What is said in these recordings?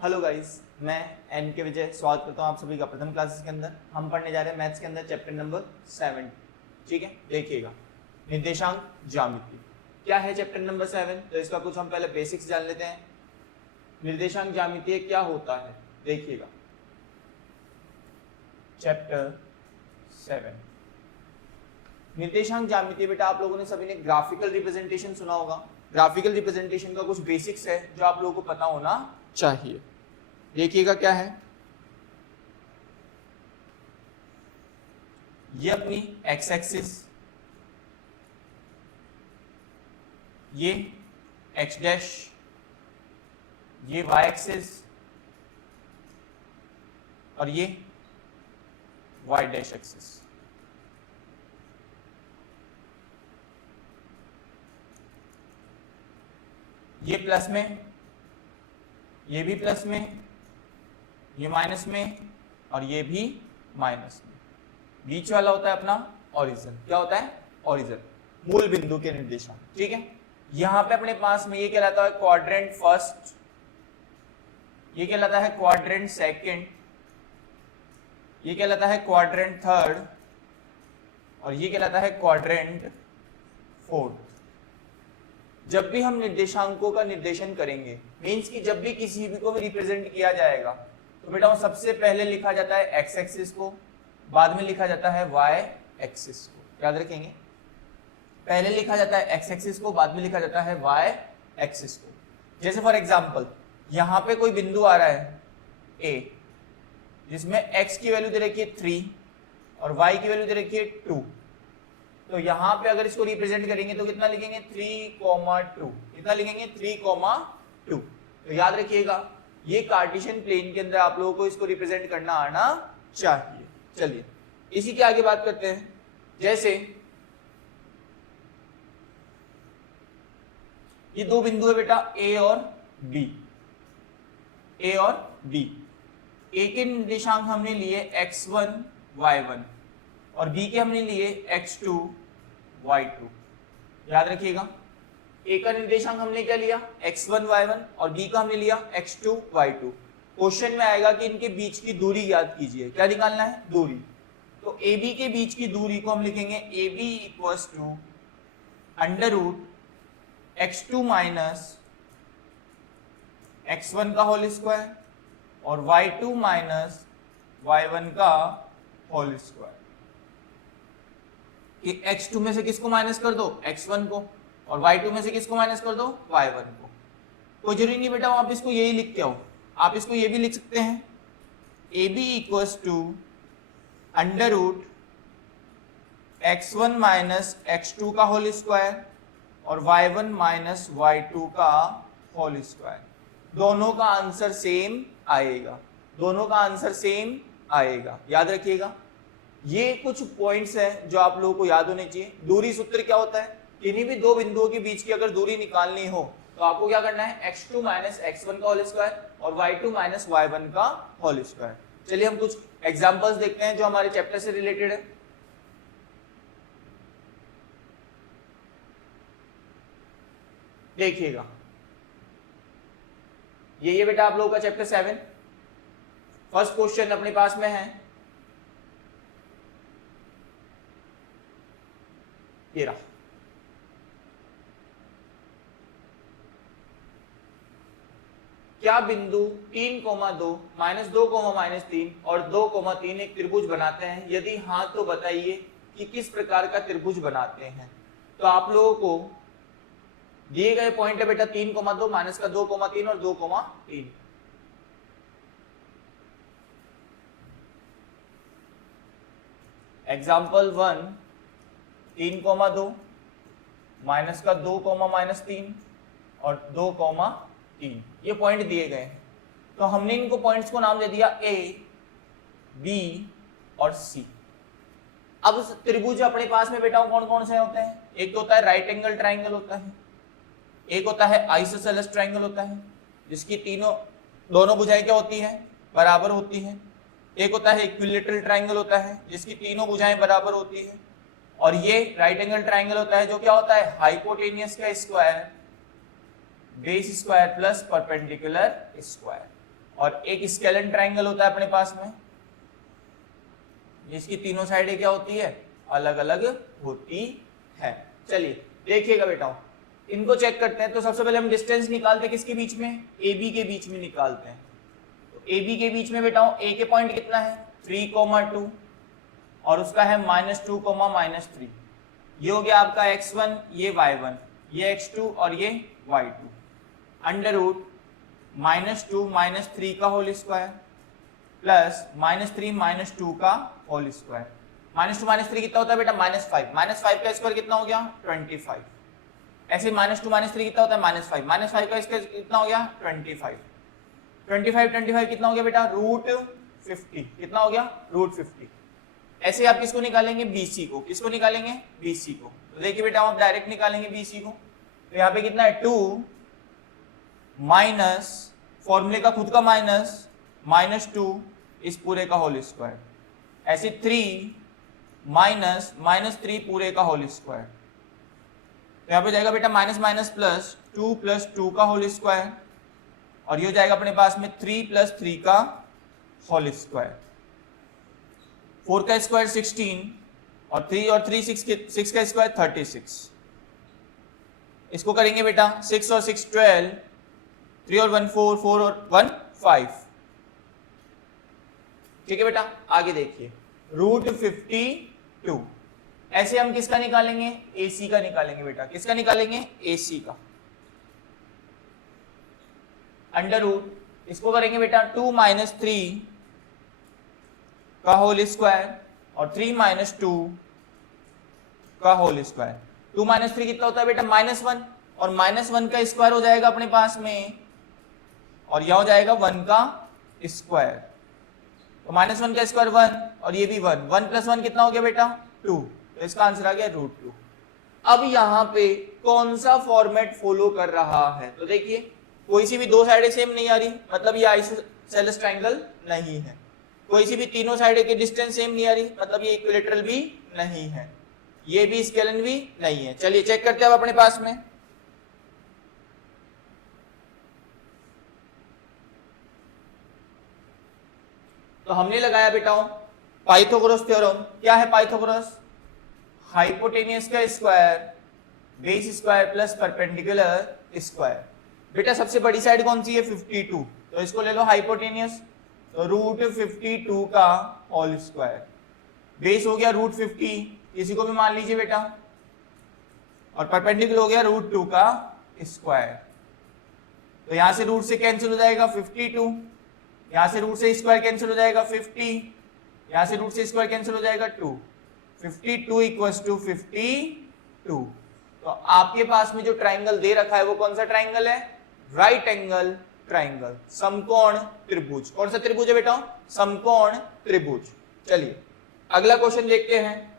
Hello guys, मैं N के विजय स्वागत करता हूँ आप सभी का प्रथम क्लासेस के अंदर। हम पढ़ने जा रहे हैं मैथ्स के अंदर चैप्टर नंबर 7। ठीक है, देखिएगा निर्देशांक ज्यामिति। क्या है चैप्टर नंबर 7? तो इसका कुछ हम पहले बेसिक्स जान लेते हैं। निर्देशांक ज्यामिति क्या होता है, देखिएगा चैप्टर 7 निर्देशांक ज्यामिति। बेटा आप लोगों ने सभी ने ग्राफिकल रिप्रेजेंटेशन सुना होगा। ग्राफिकल रिप्रेजेंटेशन का कुछ बेसिक्स है जो आप लोगों को पता होना चाहिए। देखिएगा क्या है, ये अपनी एक्स एक्सिस, ये एक्स डैश, ये वाई एक्सिस और ये वाई डैश एक्सिस। ये प्लस में, ये भी प्लस में, ये माइनस में और ये भी माइनस में। बीच वाला होता है अपना ओरिजिन। क्या होता है? ओरिजिन, मूल बिंदु के निर्देशांक। ठीक है, यहां पे अपने पास में ये कहलाता है क्वाड्रेंट फर्स्ट, ये कहलाता है क्वाड्रेंट सेकंड, ये कहलाता है क्वाड्रेंट थर्ड और ये कहलाता है क्वाड्रेंट फोर्थ। जब भी हम निर्देशांकों का निर्देशन करेंगे, मींस कि जब भी किसी भी को भी रिप्रेजेंट किया जाएगा, तो बेटा सबसे पहले लिखा जाता है एक्स एक्सिस को, बाद में लिखा जाता है वाई एक्सिस को। याद रखेंगे, पहले लिखा जाता है एक्स एक्सिस को, बाद में लिखा जाता है वाई एक्सिस को। जैसे फॉर एग्जांपल यहां पे कोई बिंदु आ रहा है ए, जिसमें एक्स की वैल्यू दे रखी है 3 और वाई की वैल्यू दे रखी है 2। तो यहां पे अगर इसको रिप्रेजेंट करेंगे तो कितना लिखेंगे? 3,2। कितना लिखेंगे? 3,2। तो याद रखिएगा ये कार्टेशियन प्लेन के अंदर आप लोगों को इसको रिप्रेजेंट करना आना चाहिए। चलिए इसी के आगे बात करते हैं। जैसे ये दो बिंदु है बेटा ए और बी, ए और बी। ए के निर्देशांक हमने लिए x1 y1 और बी के हमने लिए x2 y2। याद रखिएगा ए का निर्देशांक हमने क्या लिया? x1 y1 और बी का हमने लिया x2 y2। क्वेश्चन में आएगा कि इनके बीच की दूरी याद कीजिए। क्या निकालना है? दूरी। तो ए बी के बीच की दूरी को हम लिखेंगे A B equals to under root x2 minus x1 का होल स्क्वायर और y2 माइनस y1 का होल स्क्वायर। कि x2 में से किसको माइनस कर दो? x1 को, और y2 में से किसको माइनस कर दो? y1 को। कोई जरूरी नहीं बेटा आप इसको यही लिख के आओ, आप इसको ये भी लिख सकते हैं A B equals to under root x1 minus x2 का होल स्क्वायर और y1 माइनस y2 का होल स्क्वायर। दोनों का आंसर सेम आएगा, दोनों का आंसर सेम आएगा। याद रखिएगा ये कुछ पॉइंट्स हैं जो आप लोगों को याद होने चाहिए। दूरी सूत्र क्या होता है? किन्हीं भी दो बिंदुओं के बीच की अगर दूरी निकालनी हो तो आपको क्या करना है? x2 माइनस x1 का होल स्क्वायर और y2 माइनस y1 का होल स्क्वायर। चलिए हम कुछ एग्जांपल्स देखते हैं जो हमारे चैप्टर से रिलेटेड है। देखिएगा ये बेटा आप लोगों का चैप्टर 7। फर्स्ट क्वेश्चन अपने पास में है ये रहा। क्या बिंदु 3,2 -2, -3 और 2,3 एक त्रिभुज बनाते हैं? यदि हाँ तो बताइए कि किस प्रकार का त्रिभुज बनाते हैं। तो आप लोगों को दिए गए पॉइंट है बेटा 3,2 माइनस का 2,3 और 2,3। एग्जाम्पल 1 3,2 माइनस का 2, -3 और 2,3 ये पॉइंट दिए गए हैं। तो हमने इनको पॉइंट्स को नाम दे दिया ए, बी और सी। अब त्रिभुज अपने पास में बेटा कौन कौन से होते हैं? एक तो होता है राइट एंगल ट्राइंगल होता है, एक होता है आइसोसेलेस ट्राइंगल होता है जिसकी दोनों भुजाएं क्या होती हैं? बराबर होती हैं। एक होता है इक्विलेटरल ट्राइंगल होता है जिसकी तीनों भुजाएं बराबर होती हैं। और ये राइट एंगल ट्राइंगल होता है जो क्या होता है? हाइपोटेनियस का square base square plus perpendicular square. और एक स्केलेन ट्राइंगल होता है अपने पास में, जिसकी तीनों साइडें क्या होती है, अलग अलग होती है। चलिए देखिएगा बेटा, इनको चेक करते हैं। तो सबसे पहले हम डिस्टेंस निकालते हैं किसके बीच में, ए बी के बीच में निकालते हैं। तो ए बी के बीच में बेटा ए के पॉइंट कितना है 3,2 और उसका है -2, -3। ये हो गया आपका x1, ये y1, ये x2 और ये y2। अंडर रूट -2 -3 का होल स्क्वायर प्लस -3 -2 का होल स्क्वायर। -2 -3 कितना होता है बेटा -5, -5 का स्क्वायर कितना हो गया 25। ऐसे -2 -3 कितना होता है -5, -5 का स्क्वायर कितना हो गया 25। 25 कितना हो गया बेटा √50, कितना हो गया √50। ऐसे आप किसको निकालेंगे BC को, किसको निकालेंगे BC को। तो देखिए बेटा आप डायरेक्ट निकालेंगे BC को। तो यहाँ पे कितना है 2 माइनस फॉर्मूले का खुद का -2 इस पूरे का होल स्क्वायर, ऐसे 3 -3 पूरे का होल स्क्वायर। तो यहाँ पे जाएगा बेटा माइनस माइनस प्लस 2 + 2 का होल स्क्वायर और ये हो जाएगा अपने पास में 3 + 3 का होल स्क्वायर। 4 का स्क्वायर 16 और 3 और 3 6 का स्क्वायर 36। इसको करेंगे बेटा 6 और 6 12, 3 और 1 4, 4 और 1 5। ठीक है बेटा, आगे देखिए √52। ऐसे हम किसका निकालेंगे AC का निकालेंगे बेटा, किसका निकालेंगे AC का। अंडर रूट इसको करेंगे बेटा 2 - 3 का होल स्क्वायर और 3 - 2 का होल स्क्वायर। 2 - 3 कितना होता है बेटा -1 और -1 का स्क्वायर हो जाएगा अपने पास में और यह हो जाएगा 1 का स्क्वायर। तो -1 का स्क्वायर 1 और ये भी 1, 1 + 1 कितना हो गया बेटा 2। तो इसका आंसर आ गया √2। अब यहाँ पे कौन सा फॉर्मेट फॉलो कर रहा है, तो देखिए कोई सी भी दो साइडें सेम नहीं आ रही, मतलब ये आइसोसेलेस ट्रायंगल नहीं है। कोई सी भी तीनों साइड की डिस्टेंस सेम नहीं आ रही, मतलब ये इक्विलेटरल भी नहीं है, ये भी स्केलन भी नहीं है। चलिए चेक करते हैं अब अपने पास में। तो हमने लगाया बेटा पाइथागोरस थ्योरम। क्या है पाइथागोरस, हाइपोटेनियस का square base square plus perpendicular square. बेटा सबसे बड़ी साइड कौन सी है 52, तो इसको ले लो हाइपोटेनियस, तो √52 का होल स्क्वायर। बेस हो गया √50, किसी को भी मान लीजिए बेटा, और परपेंडिकुलर हो गया √2 का स्क्वायर। तो यहां से रूट से कैंसिल हो जाएगा 52, यहां से रूट से स्क्वायर कैंसिल हो जाएगा 50, यहां से रूट से स्क्वायर कैंसिल हो जाएगा 2, 52 = 52। तो आपके पास में जो ट्राइंगल दे रखा है वो कौन सा ट्राइंगल है, राइट एंगल ट्राइंगल, समकोण त्रिभुज। कौन सा त्रिभुज है बेटा, समकोण त्रिभुज। चलिए अगला क्वेश्चन देखते हैं।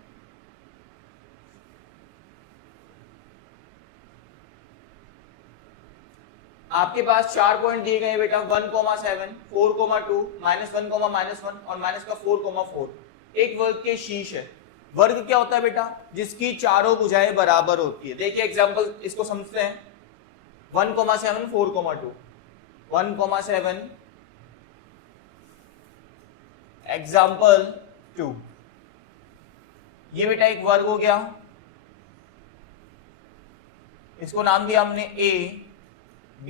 आपके पास 4 पॉइंट दिए गए हैं बेटा 1,7, 4,2, -1, -1 और माइनस का 4,4। एक वर्ग के शीर्ष है। वर्ग क्या होता है बेटा, जिसकी चारों भुजाएं बराबर होती है। देखिए एग्जांपल इसको समझते हैं। 1,7, 4,2, 1,7 एग्जाम्पल 2। ये बेटा एक वर्ग हो गया, इसको नाम दिया हमने A, B,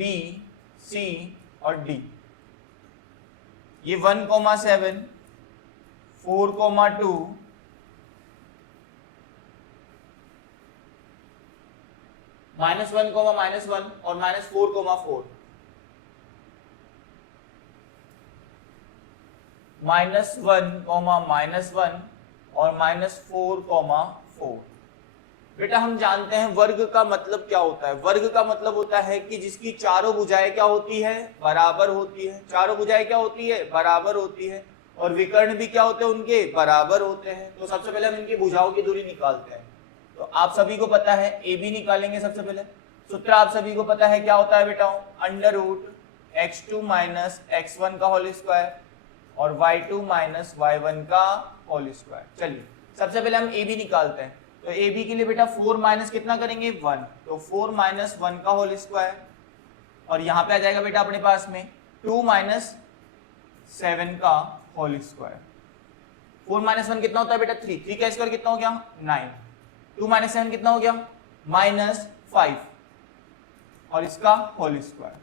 C और D। ये 1,7, 4,2 -1, -1 और -4,4, -1, -1 और -4,4। बेटा हम जानते हैं वर्ग का मतलब क्या होता है। वर्ग का मतलब होता है कि जिसकी चारों भुजाएं क्या होती है, बराबर होती है। चारों भुजाएं क्या होती है, बराबर होती है, और विकर्ण भी क्या होते हैं उनके, बराबर होते हैं। तो सबसे पहले हम इनकी भुजाओं की दूरी निकालते हैं। तो आप सभी को पता है AB निकालेंगे सबसे पहले। सूत्र आप सभी को पता है क्या होता है बेटा, √x2 - x1 का होल स्क्वायर और y2 - y1 का होल स्क्वायर। चलिए सबसे पहले हम AB निकालते हैं। तो AB के लिए बेटा 4 माइनस कितना करेंगे 1, तो 4 - 1 का होल स्क्वायर, और यहाँ पे आ जाएगा बेटा अपने पास में 2 - 7 का होल स्क्वायर। 4 माइनस 1 कितना होता है बेटा 3, 3 का स्क्वायर कितना हो गया 9, 2 माइनस 7 कितना हो गया -5 और इसका होल स्क्वायर।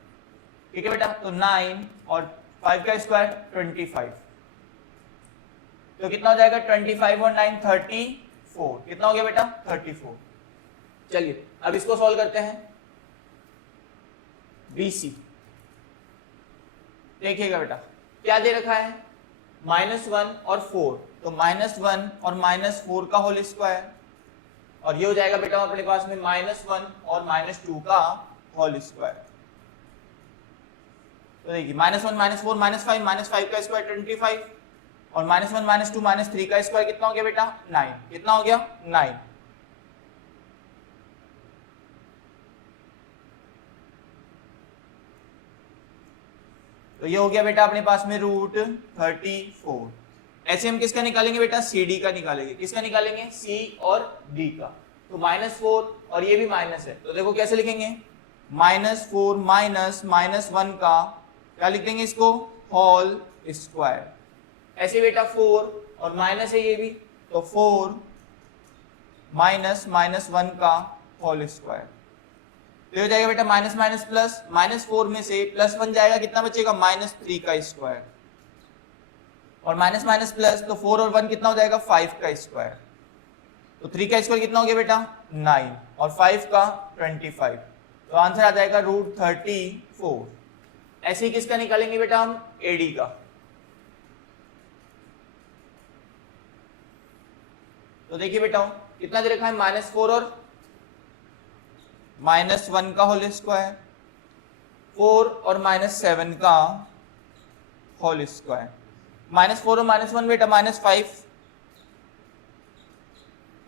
ठीक है बेटा, तो 9 और 5 का स्क्वायर 25, तो कितना हो जाएगा 25 और 9 34, कितना हो गया बेटा 34। चलिए अब इसको सॉल्व करते हैं। BC देखिएगा बेटा क्या दे रखा है -1 और 4, तो -1 और -4 का होल स्क्वायर, और ये हो जाएगा बेटा अपने पास में -1 और -2 का होल स्क्वायर। तो देखिए -1 -4 -5 -5 का स्क्वायर 25 और -1 -2 -3 का स्क्वायर कितना हो गया बेटा 9, कितना हो गया 9। तो ये हो गया बेटा अपने पास में √34। ऐसे हम किसका निकालेंगे बेटा CD का निकालेंगे। किसका निकालेंगे C और D का। तो -4 और ये भी माइनस है, तो देखो कैसे लिखेंगे -4 -1 का क्या लिख देंगे इसको होल स्क्वायर। ऐसे बेटा 4 और माइनस है ये भी, तो 4 -1 का होल स्क्वायर। तो हो जाएगा बेटा माइनस माइनस प्लस, -4 में से +1 जाएगा, कितना बचेगा -3 का स्क्वायर, और माइनस माइनस प्लस, तो 4 और 1 कितना हो जाएगा 5 का स्क्वायर। तो 3 का स्क्वायर कितना हो गया बेटा 9 और 5 का 25, तो आंसर आ जाएगा √34। ऐसे ही किसका निकालेंगे बेटा हम AD का। तो देखिए बेटा कितना दे रखा है -4 और -1 का होल स्क्वायर, 4 और -7 का होल स्क्वायर, -4 और -1 बेटा -5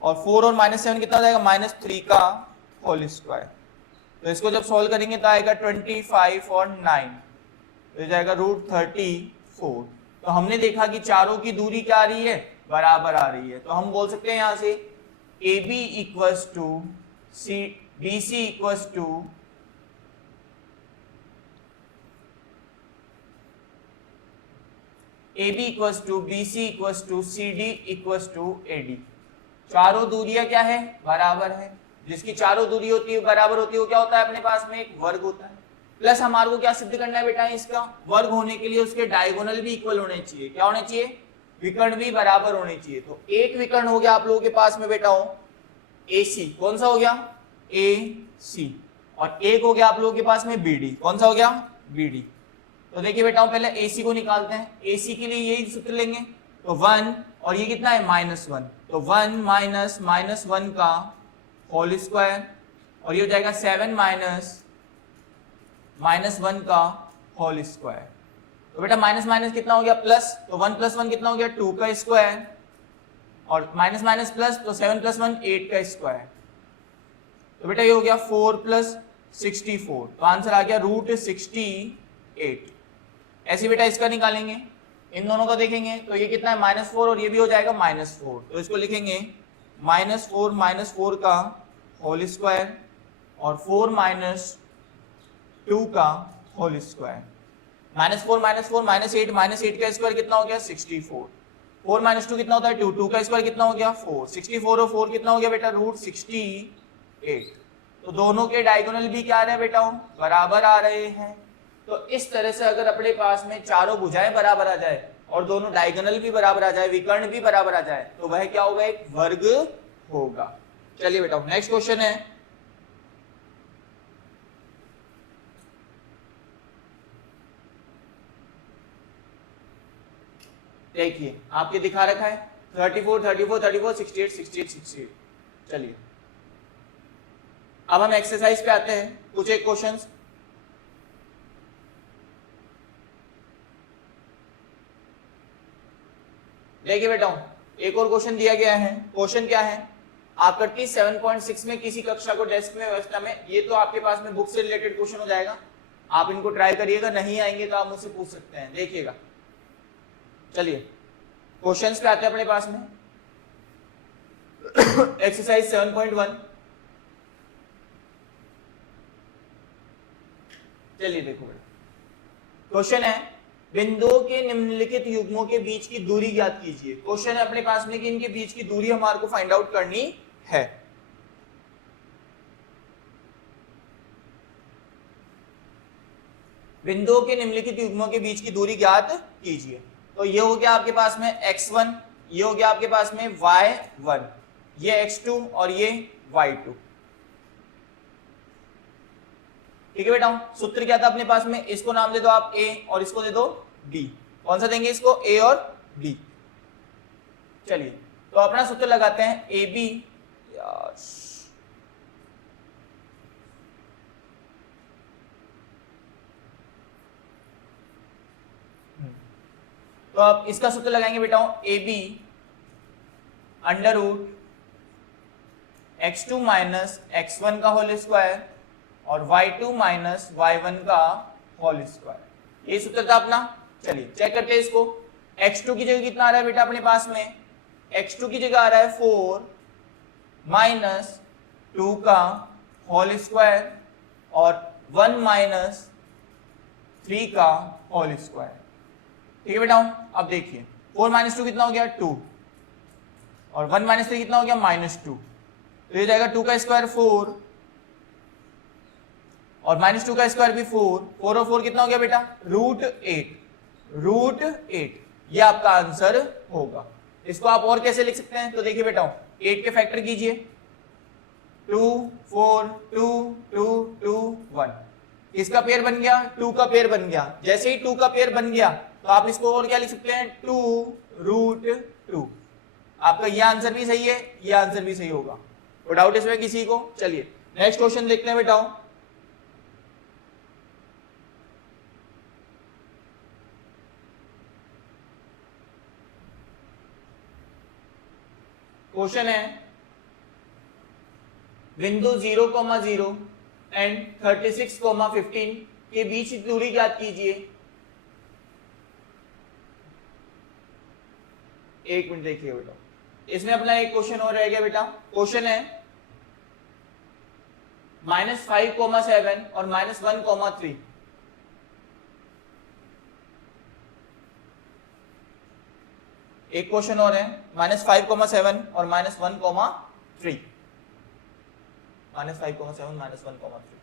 और 4 और -7 कितना हो जाएगा -3 का होल स्क्वायर। तो इसको जब सॉल्व करेंगे तो आएगा 25 और 9, तो जाएगा √34। तो हमने देखा कि चारों की दूरी क्या आ रही है बराबर आ रही है, तो हम बोल सकते हैं यहां से AB equals to BC equals to AB equals to BC equals to CD equals to AD। चारों दूरियां क्या है बराबर है, जिसकी चारों दूरी होती है बराबर होती है वो क्या होता है अपने पास में एक वर्ग होता है। प्लस हमारे को क्या सिद्ध करना है बेटा, इसका वर्ग होने के लिए उसके डायगोनल भी इक्वल होने चाहिए। क्या होने चाहिए, विकर्ण भी बराबर होने चाहिए। तो एक विकर्ण हो गया आप लोगों के पास में बेटा AC, कौन सा हो गया AC, और एक हो गया आप लोगों के पास में BD, कौन सा हो गया BD। तो देखिए बेटा पहले AC को निकालते हैं। AC के लिए यही सूत्र लेंगे, तो 1 और ये कितना है -1, तो 1 -1 का होल स्क्वायर, और ये हो जाएगा 7 -1 का होल स्क्वायर। तो बेटा माइनस माइनस कितना हो गया प्लस, तो 1 + 1 कितना हो गया 2 का स्क्वायर, और माइनस माइनस प्लस, तो 7 + 1 8 का स्क्वायर। तो बेटा ये हो गया 4 + 64, तो आंसर आ गया √68। ऐसे बेटा इसका निकालेंगे, इन दोनों का देखेंगे तो ये कितना है -4 और ये भी हो जाएगा -4, तो इसको लिखेंगे -4 का होल स्क्वायर और 4 - 2 का होल स्क्वायर। -4 -8 का स्क्वायर कितना हो गया 64, 4 - 2 कितना होता है 2, 2 का स्क्वायर कितना हो गया 4, 64 और 4 कितना हो गया बेटा √68। तो दोनों के डायगोनल भी क्या आ रहे हैं बेटा बराबर आ रहे हैं। तो इस तरह से अगर अपने पास में चारों भुजाएं बराबर आ जाए और दोनों डायगोनल भी बराबर आ जाए, विकर्ण भी बराबर आ जाए, तो वह क्या होगा एक वर्ग होगा। चलिए बेटा नेक्स्ट क्वेश्चन है, देखिए आपके दिखा रखा है 34 34 34 68 68 68। चलिए अब हम एक्सरसाइज पे आते हैं, कुछ एक क्वेश्चंस। देखिए बेटा एक और क्वेश्चन दिया गया है। क्वेश्चन क्या है, आकृति 7.6 में किसी कक्षा को डेस्क में व्यवस्था में, ये तो आपके पास में बुक से रिलेटेड क्वेश्चन हो जाएगा, आप इनको ट्राई करिएगा, नहीं आएंगे तो आप मुझसे पूछ सकते हैं, देखिएगा। चलिए क्वेश्चंस पे आते हैं अपने पास में। एक्सरसाइज 7.1, चलिए देखो बेटा क्वेश्चन है बिंदुओं के निम्नलिखित युग्मों के बीच की दूरी ज्ञात कीजिए। क्वेश्चन है अपने पास में कि इनके बीच की दूरी हमारे को फाइंड आउट करनी है। बिंदुओं के निम्नलिखित युग्मों के बीच की दूरी ज्ञात कीजिए। तो ये हो गया आपके पास में x1, ये हो गया आपके पास में y1, ये x2 और ये y2। ठीक है बेटा, सूत्र क्या था अपने पास में, इसको नाम दे दो आप a और इसको दे दो b। कौन सा देंगे इसको, a और b। चलिए तो अपना सूत्र लगाते हैं ए बी। तो आप इसका सूत्र लगाएंगे बेटा, A B under root x2 minus x1 का होल स्क्वायर और y2 माइनस y1 का होल स्क्वायर। ये सूत्र था अपना। चलिए चेक करते हैं इसको। x2 की जगह कितना आ रहा है बेटा अपने पास में, x2 की जगह आ रहा है 4 माइनस 2 का होल स्क्वायर और 1 माइनस 3 का होल स्क्वायर। ठीक है बेटा, अब देखिए 4 माइनस 2 कितना हो गया 2 और 1 माइनस 3 कितना हो गया -2। तो ये जाएगा 2 का स्क्वायर 4 और -2 का स्क्वायर भी 4 और 4 कितना हो गया बेटा √8। ये आपका आंसर होगा। इसको आप और कैसे लिख सकते हैं, तो देखिए बेटा 8 के फैक्टर कीजिए, 2 4 2 2 2 1। इसका पेयर बन गया, 2 का पेयर बन गया। जैसे ही 2 का पेयर बन गया तो आप इसको और क्या लिख सकते हैं, 2√2। आपका ये आंसर भी सही है, ये आंसर भी सही होगा। तो डाउट इसमें किसी को। चलिए नेक्स्ट क्वेश्चन देखते हैं बेटा। क्वेश्चन है बिंदु 0,0 एंड 36,15 के बीच की दूरी ज्ञात कीजिए। एक मिनट देखिए बेटा, इसमें अपना एक क्वेश्चन और रह गया बेटा। क्वेश्चन है -5,7 और -1,3। एक क्वेश्चन और है -5,7 और -1,3। -5,7 -1,3।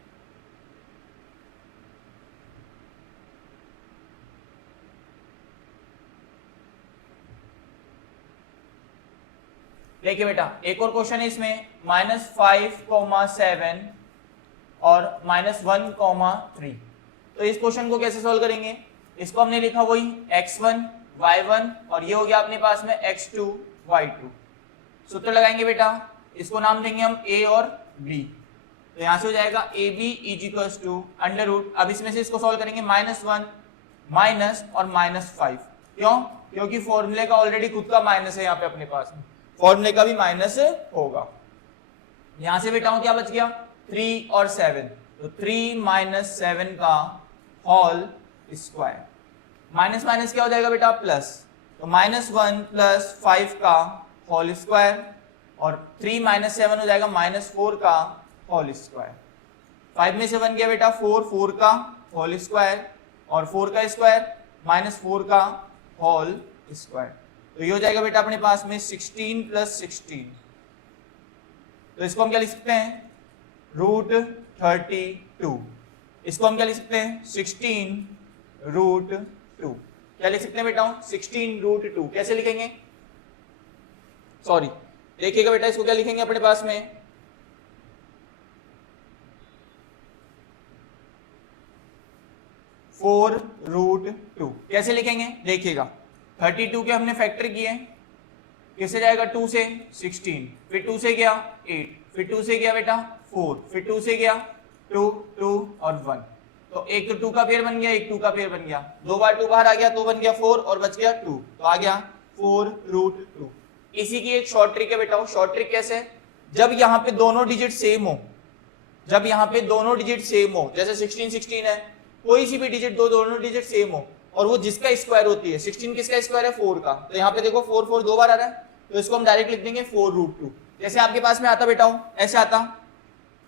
देखिए बेटा एक और क्वेश्चन है इसमें -5,7 और -1,3। तो इस क्वेश्चन को कैसे सॉल्व करेंगे, इसको हमने लिखा वही x1 y1 और ये हो गया अपने पास में x2 y2। सूत्र लगाएंगे बेटा, इसको नाम देंगे हम a और b। तो यहां से हो जाएगा A B is to under root. अब इसमें से इसको सॉल्व करेंगे -1 माइनस और -5। क्यों, क्योंकि फॉर्मूले का ऑलरेडी खुद का माइनस है यहाँ पे अपने पास में, फॉर्मूले का भी माइनस होगा। यहां से बेटा क्या बच गया 3 और 7, तो 3 - 7 का होल स्क्वायर। माइनस माइनस क्या हो जाएगा बेटा प्लस, तो -1 + 5 का होल स्क्वायर और 3 - 7 हो जाएगा -4 का होल स्क्वायर। 5 में से 1 गया बेटा 4, 4 का होल स्क्वायर और 4 का स्क्वायर -4 का होल स्क्वायर। तो ये हो जाएगा बेटा अपने पास में 16 + 16। तो इसको हम क्या लिख सकते हैं √32। इसको हम क्या लिख सकते हैं 16√2। क्या लिख सकते हैं बेटा 16√2। कैसे लिखेंगे, सॉरी देखिएगा बेटा इसको क्या लिखेंगे अपने पास में 4√2। कैसे लिखेंगे देखिएगा, 32 के हमने फैक्टर किए, किससे जाएगा 2 से 16, फिर 2 से गया 8, फिर 2 से गया बेटा 4, फिर 2 से गया 2 2 और 1। तो एक तो 2 का पेयर बन गया, एक 2 का पेयर बन गया, 2 बार 2 बाहर आ गया तो बन गया 4 और बच गया 2, तो आ गया 4√2। इसी की एक शॉर्ट ट्रिक है बेटा। शॉर्ट ट्रिक कैसे, जब यहाँ पे दोनों डिजिट सेम हो, जब यहाँ पे दोनों डिजिट सेम हो, जैसे 16 16 है, कोई सी भी डिजिट दोनों डिजिट सेम हो और वो जिसका स्क्वायर होती है, 16 किसका स्क्वायर है 4 का, तो यहाँ पे देखो 4 4 2 बार आ रहा है, तो इसको हम डायरेक्ट लिख देंगे 4√2। जैसे आपके पास में आता बेटा हूं ऐसे आता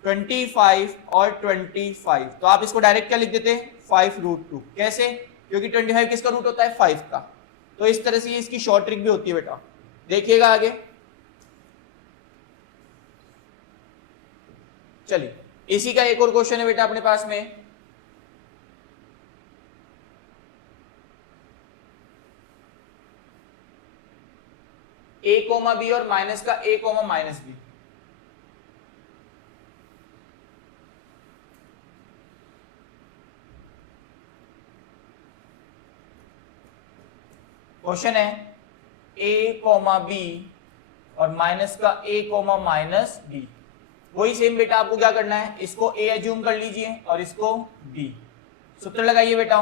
25 और 25, तो आप इसको डायरेक्ट क्या लिख देते 5√2। कैसे, क्योंकि 25 किसका रूट होता है 5 का। तो इस तरह से ये इसकी शॉर्ट ट्रिक भी होती है बेटा, देखिएगा आगे। चलिए इसी का एक और क्वेश्चन है बेटा अपने पास में। a कोमा बी और माइनस का a comma minus B. Question है a कोमा बी और माइनस का a कोमा माइनस बी। वही सेम बेटा आपको क्या करना है, इसको a एज्यूम कर लीजिए और इसको b। सूत्र लगाइए बेटा,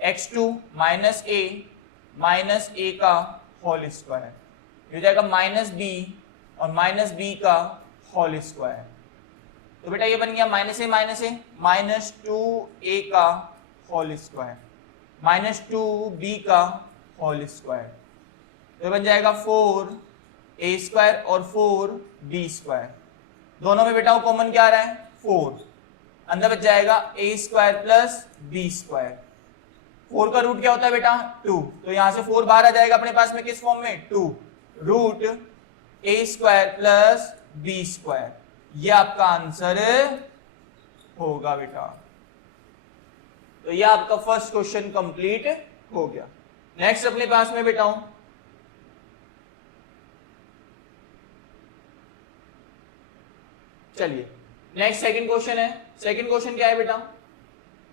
x2 माइनस a का होल स्क्वायर, हो जाएगा माइनस b और माइनस b का होल स्क्वायर। तो बेटा ये बन गया माइनस ए माइनस 2a का होल स्क्वायर माइनस 2b का होल स्क्वायर। तो बन जाएगा 4a स्क्वायर और 4b स्क्वायर। दोनों में बेटा कॉमन क्या आ रहा है 4, अंदर बच जाएगा a square plus b square. 4 का रूट क्या होता है बेटा 2, तो यहां से 4 बाहर आ जाएगा अपने पास में किस फॉर्म में 2, root a square plus b square. ये आपका आंसर होगा बेटा। तो ये आपका फर्स्ट क्वेश्चन कंप्लीट हो गया। नेक्स्ट अपने पास में बेटा चलिए नेक्स्ट सेकंड क्वेश्चन है। सेकंड क्वेश्चन क्या है बेटा,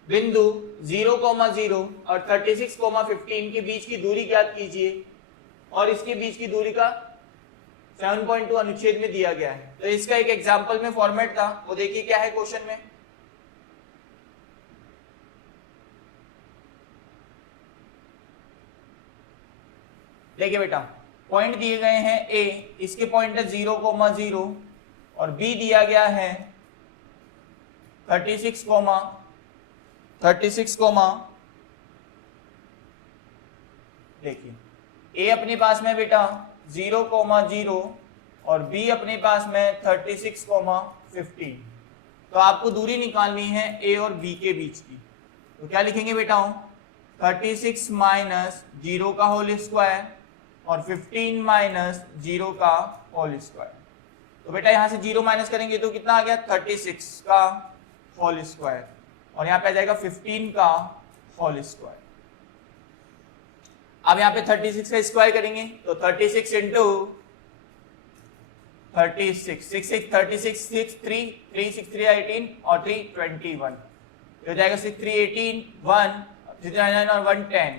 बिंदु 0,0 और 36,15 के बीच की दूरी ज्ञात कीजिए और इसके बीच की दूरी का 7.2 अनुच्छेद में दिया गया है। तो इसका एक एग्जांपल में फॉर्मेट था, वो देखिए क्या है क्वेश्चन में। देखिए बेटा पॉइंट दिए गए हैं a, इसके पॉइंट है 0,0 और b दिया गया है 36, देखिए a अपने पास में बेटा 0,0 और b अपने पास में 36,15। तो आपको दूरी निकालनी है a और b के बीच की। तो क्या लिखेंगे बेटा 36 माइनस 0 का होल स्क्वायर और 15 माइनस 0 का होल स्क्वायर। तो बेटा यहां से 0 माइनस करेंगे तो कितना आ गया 36 का होल स्क्वायर और यहाँ पे आ जाएगा 15 का होल स्क्वायर। अब यहाँ पे 36 का स्क्वायर करेंगे तो 36 इंटू 36 36 6 3 3 6 3 18 और 3 21, हो जाएगा 6 3 18 1 3 9 और 1 10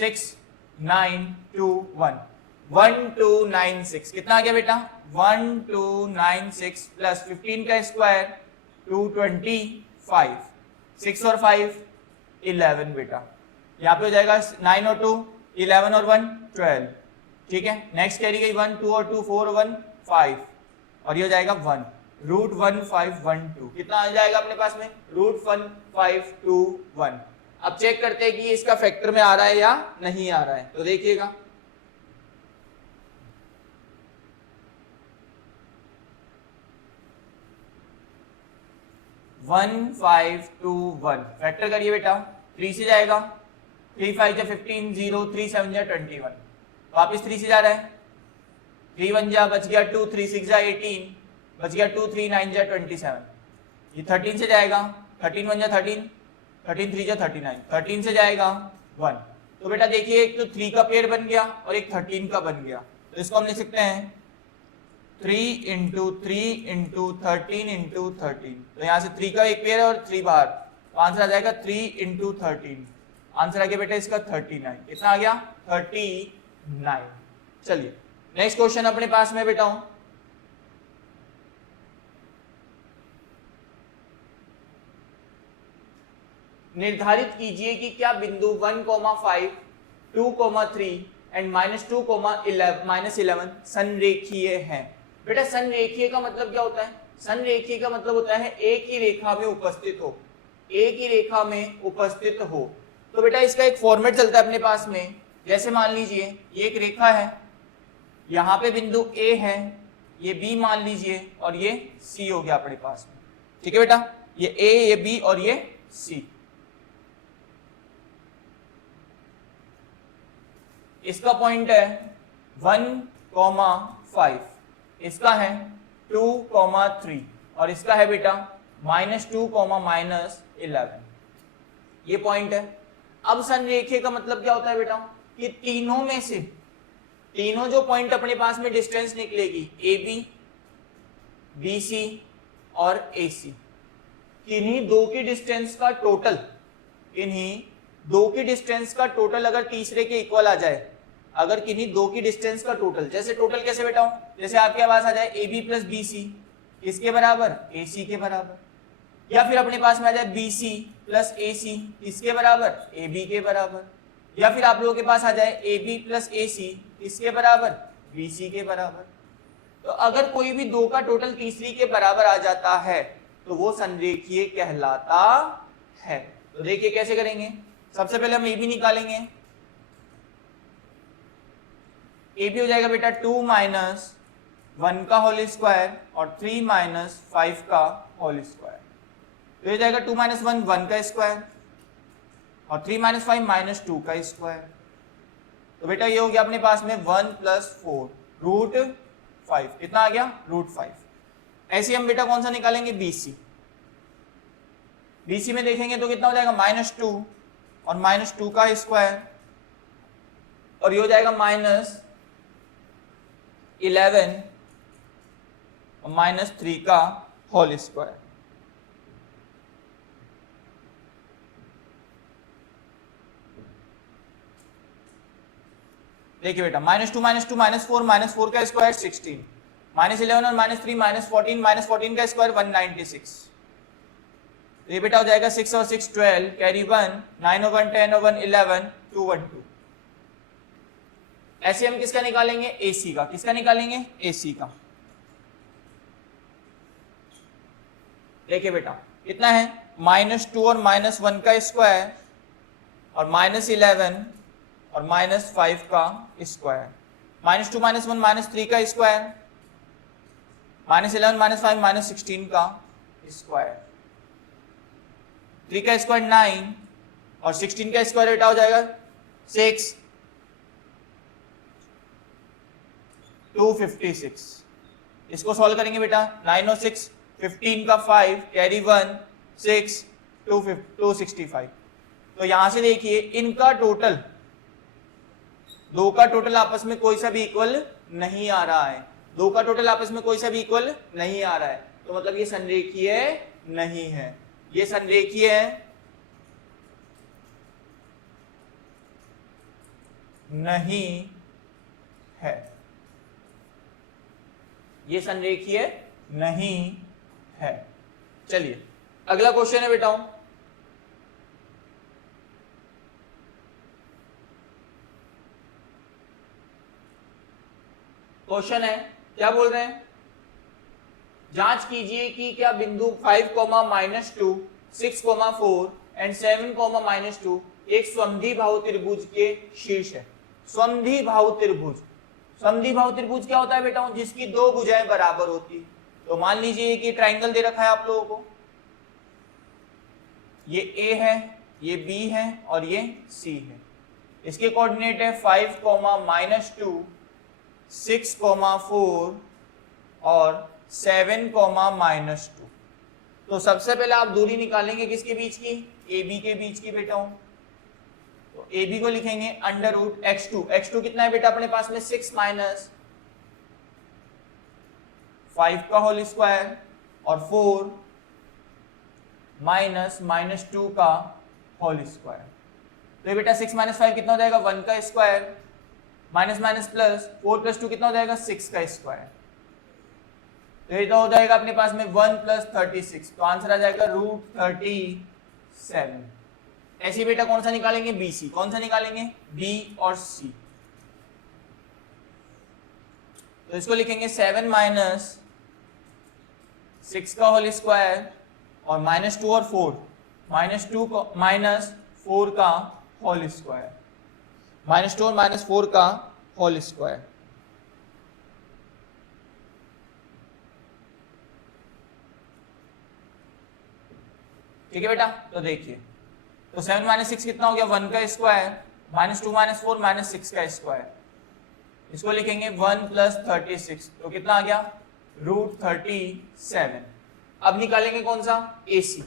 6 9 2 1 1296। कितना आ गया बेटा 1296 प्लस 15 का स्क्वायर 225, 6 और 5 11 बेटा। यहाँ पे हो जाएगा 9 और 2 11 और 1 12। ठीक है, नेक्स्ट कैरी गई 1 2 और 2 4 1 5 और ये हो जाएगा 1 रूट 1512। कितना आ जाएगा अपने पास में रूट 1521। अब चेक करते हैं कि ये इसका फैक्टर में आ रहा है या नहीं आ रहा है। तो देखिएगा 1521 फैक्टर करिए बेटा, 3 से जाएगा 3 5 जा 15 0 3 7 जा 21, वापिस 3 से जा रहा है 3 1 जा बच गया 2 3 6 जा 18 बच गया 2 3 9 जा 27। ये 13 से जाएगा 13 1 जा 13 13 3 जा 39, 13 से जाएगा 1। तो बेटा देखिए एक तो 3 का पेयर बन गया और एक 13 का बन गया। तो इसको हम लिख सकते हैं 3 इंटू 3 इंटू 13 इंटू 13। तो यहां से 3 का एक पेयर है और 3 बाहर, तो आंसर आ जाएगा 3 इंटू 13। आंसर आ गया बेटा इसका 39। कितना आ गया 39। चलिए नेक्स्ट क्वेश्चन अपने पास में बेटा हूं, निर्धारित कीजिए कि क्या बिंदु 1,5 2,3 एंड -2,11 संरेखीय हैं। बेटा संरेखीय का मतलब क्या होता है, संरेखीय का मतलब होता है एक ही रेखा में उपस्थित हो, एक ही रेखा में उपस्थित हो। तो बेटा इसका एक फॉर्मेट चलता है अपने पास में, जैसे मान लीजिए ये एक रेखा है, यहाँ पे बिंदु A है, ये B मान लीजिए और ये C हो गया अपने पास में। ठीक है बेटा, ये A ये B और ये C। इसका पॉइंट है 1,5, इसका है 2,3 और इसका है बेटा -2, -11, ये पॉइंट है। अब संरेखीय का मतलब क्या होता है बेटा कि तीनों में से तीनों जो पॉइंट अपने पास में डिस्टेंस निकलेगी AB, BC और AC, किन्हीं दो की डिस्टेंस का टोटल, किन्हीं दो की डिस्टेंस का टोटल अगर तीसरे के इक्वल आ जाए, अगर किन्हीं दो की डिस्टेंस का टोटल, जैसे टोटल कैसे बेटा हूं, जैसे आपके पास आ जाए AB प्लस BC किसके बराबर, AC के बराबर, या फिर अपने पास में आ जाए BC प्लस AC किसके बराबर, AB के बराबर, या फिर आप लोगों के पास आ जाए AB प्लस AC किसके बराबर, BC के बराबर। तो अगर कोई भी दो का टोटल तीसरी के बराबर आ जाता है तो वो संरेखीय कहलाता है। तो देखिए कैसे करेंगे, सबसे पहले हम AB निकालेंगे। AB हो जाएगा बेटा 2 - 1 का होल स्क्वायर और 3 - 5 का होल स्क्वायर, तो ये जाएगा 2 - 1 1 का स्क्वायर और 3 - 5 -2 का स्क्वायर। तो बेटा ये हो गया अपने पास में 1 + 4 √5, कितना आ गया √5। ऐसे हम बेटा कौन सा निकालेंगे, BC। BC में देखेंगे तो कितना हो जाएगा -2 और -2 का स्क्वायर और ये हो जाएगा -11 और -3 का होल स्क्वायर। देखिए बेटा -2 -2 -4 -4 का स्क्वायर 16, -11 और -3 -14 -14 का स्क्वायर 196। तो ये बेटा हो जाएगा 6 और 6 12, कैरी 1, 9 और 1 10 और 1 11, 2 1 2। ऐसे हम किसका निकालेंगे, AC का। किसका निकालेंगे, AC का। देखिए बेटा कितना है, -2 और -1 का स्क्वायर और -11 और -5 का स्क्वायर, -2 -1 -3 का स्क्वायर, -11 -5 -16 का स्क्वायर, 3 का स्क्वायर 9 और 16 का स्क्वायर बेटा हो जाएगा 6, 256। इसको सॉल्व करेंगे बेटा, 9 और 6 15 का 5, कैरी 1 6, 265। तो यहां से देखिए इनका टोटल, दो का टोटल आपस में कोई सा भी इक्वल नहीं आ रहा है, दो का टोटल आपस में कोई सा भी इक्वल नहीं आ रहा है, तो मतलब ये संरेखीय नहीं है, ये संरेखीय नहीं है, ये संरेखीय नहीं है। चलिए अगला क्वेश्चन है बेटा, क्वेश्चन है क्या बोल रहे हैं, जांच कीजिए कि क्या बिंदु 5, -2, 6, 4 एंड 7, -2 एक समद्विबाहु त्रिभुज के शीर्ष है। समद्विबाहु त्रिभुज, समद्विबाहु त्रिभुज क्या होता है बेटा, जिसकी दो भुजाएं बराबर होती। तो मान लीजिए कि ट्राइंगल दे रखा है आप लोगों को, ये A है, ये B है और ये C है। इसके कोऑर्डिनेट है 5, -2, 6, 4 और 7, -2। तो सबसे पहले आप दूरी निकालेंगे किसके बीच की, AB के बीच की बेटा। तो AB को लिखेंगे √x2, x2 कितना है बेटा अपने पास में 6 - 5 का होल स्क्वायर और 4 -2 का होल स्क्वायर। तो ये बेटा 6 - 5 कितना हो जाएगा 1 का स्क्वायर, माइनस प्लस 4 + 2 कितना हो जाएगा 6 का स्क्वायर। तो ये तो हो जाएगा अपने पास में 1 + 36, तो आंसर आ जाएगा √37। ऐसे बेटा कौन सा निकालेंगे, BC। कौन सा निकालेंगे, B और C। तो इसको लिखेंगे 7 - 6 का होल स्क्वायर और -2 और 4, -4 का होल स्क्वायर, -2 और -4 का होल स्क्वायर। ठीक है बेटा। तो देखिए, तो 7 - 6 कितना हो गया 1 का स्क्वायर -2 -4 -6 का स्क्वायर, इसको लिखेंगे 1 + 36, तो कितना आ गया √37। अब निकालेंगे कौन सा AC,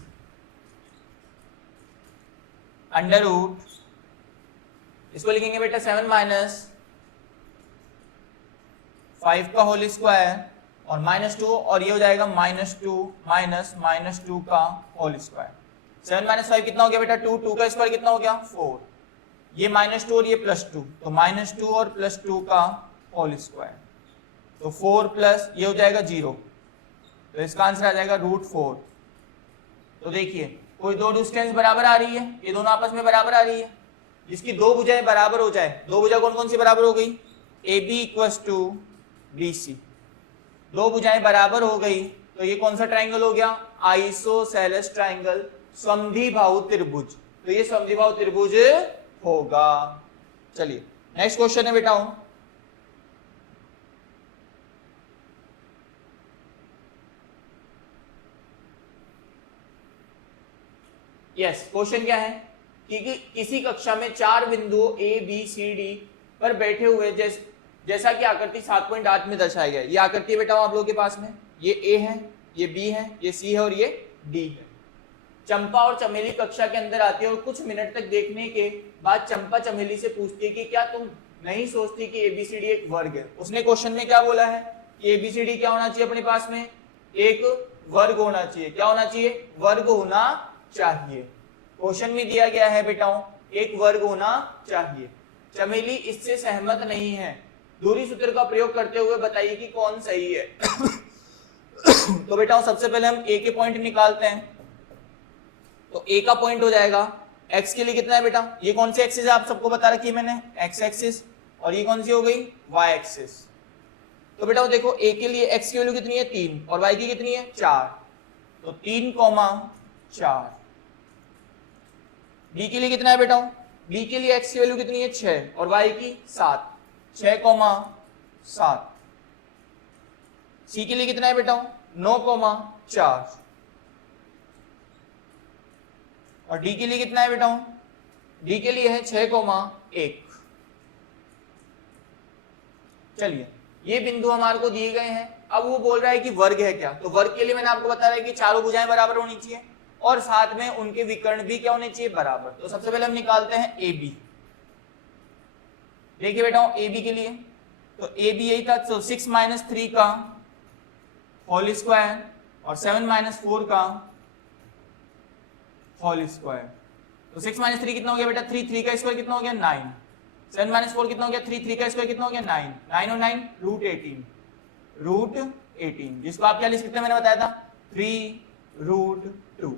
अंडर रूट, इसको लिखेंगे बेटा 7 - 5 का होल स्क्वायर और -2, और ये हो जाएगा -2 का होल स्क्वायर। 7 - 5 कितना हो गया बेटा 2, 2 का स्क्वायर कितना हो गया 4, ये -2 और ये +2, तो -2 और +2 का होल स्क्वायर, तो 4 प्लस ये हो जाएगा 0, तो इसका आंसर आ जाएगा √4। तो देखिए कोई दो डिस्टेंस बराबर आ रही है, ये दोनों आपस में बराबर आ रही है, जिसकी दो भुजाएं बराबर हो जाए, दो भुजा कौन कौन सी बराबर हो गई, AB = BC, दो भुजाएं बराबर हो गई, तो ये कौन सा ट्राइंगल हो गया, आइसोसेलेस ट्राइंगल, समद्विबाहु त्रिभुज, तो ये समद्विबाहु त्रिभुज होगा। चलिए नेक्स्ट क्वेश्चन है बेटा, यस क्वेश्चन क्या है कि किसी कक्षा में 4 बिंदुओं A B C D पर बैठे हुए जैसा कि आकृति 7.8 में दर्शाया गया है। ये आकृति बेटा आप लोगों के पास में, ये A है, ये B है, ये C है और ये D है। चंपा और चमेली कक्षा के अंदर आती है और कुछ मिनट तक देखने के बाद चंपा चमेली से पूछती है कि क्या तुम नहीं सोचती कि ABCD एक वर्ग है। उसने क्वेश्चन में क्या बोला है कि ABCD क्या होना चाहिए अपने पास में, एक वर्ग होना चाहिए। क्या होना चाहिए, वर्ग होना चाहिए। क्वेश्चन में दिया गया है बेटाओं एक वर्ग होना चाहिए। चमेली इससे सहमत नहीं है, दूरी सूत्र का प्रयोग करते हुए बताइए कि कौन सही है। तो बेटाओं सबसे पहले हम A के पॉइंट निकालते हैं, तो A का पॉइंट हो जाएगा x के लिए कितना है बेटा, ये कौन सी एक्सिस है आप सबको बता रखी है मैंने, x एक्सिस, और ये कौन सी हो गई y एक्सिस। तो बेटा देखो A के लिए x की वैल्यू कितनी है 3 और y की कितनी है 4, तो 3,4। B के लिए कितना है बेटा, B के लिए x की वैल्यू कितनी है 6 और y की 7, 6,7। C के लिए कितना है बेटा 9,4 और D के लिए कितना है बेटा, D के लिए है 6,1। चलिए ये बिंदु हमारे को दिए गए हैं। अब वो बोल रहा है कि वर्ग है क्या, तो वर्ग के लिए मैंने आपको बता रहा है कि चारों भुजाएं बराबर होनी चाहिए और साथ में उनके विकर्ण भी क्या होने चाहिए बराबर। तो सबसे पहले हम निकालते हैं AB। देखिए बेटा AB के लिए तो AB यही था, तो 6 - 3 का होल स्क्वायर और 7 - 4 का होल स्क्वायर। तो 6 - 3 कितना हो गया बेटा 3, 3 का स्क्वायर कितना हो गया 9, 7 - 4 कितना हो गया 3, 3 का स्क्वायर कितना हो गया 9, 9 और 9 √18, जिसको आप क्या लिख सकते हैं मैंने बताया था 3√2।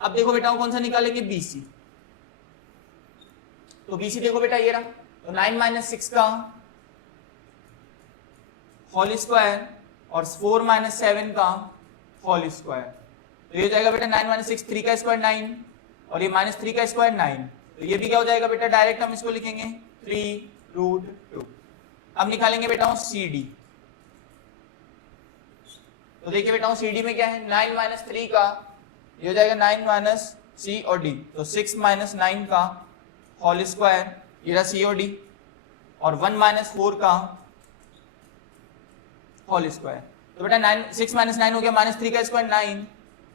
अब देखो बेटा कौन सा निकालेंगे BC, तो BC देखो बेटा ये रहा, तो 9 - 6 का होल स्क्वायर और 4 - 7 का होल स्क्वायर, तो ये हो जाएगा बेटा 9 - 6 3 का स्क्वायर 9 और ये -3 का स्क्वायर 9, तो ये भी क्या हो जाएगा बेटा डायरेक्ट हम इसको लिखेंगे 3√2। अब निकालेंगे बेटा CD, तो देखिए बेटा CD में क्या है 9 - 3 का ये हो जाएगा 9 - C और D, तो 6 - 9 का होल स्क्वायर ये रहा C और D और 1 - 4 का होल स्क्वायर। तो बेटा 6 - 9 हो गया -3 का स्क्वायर 9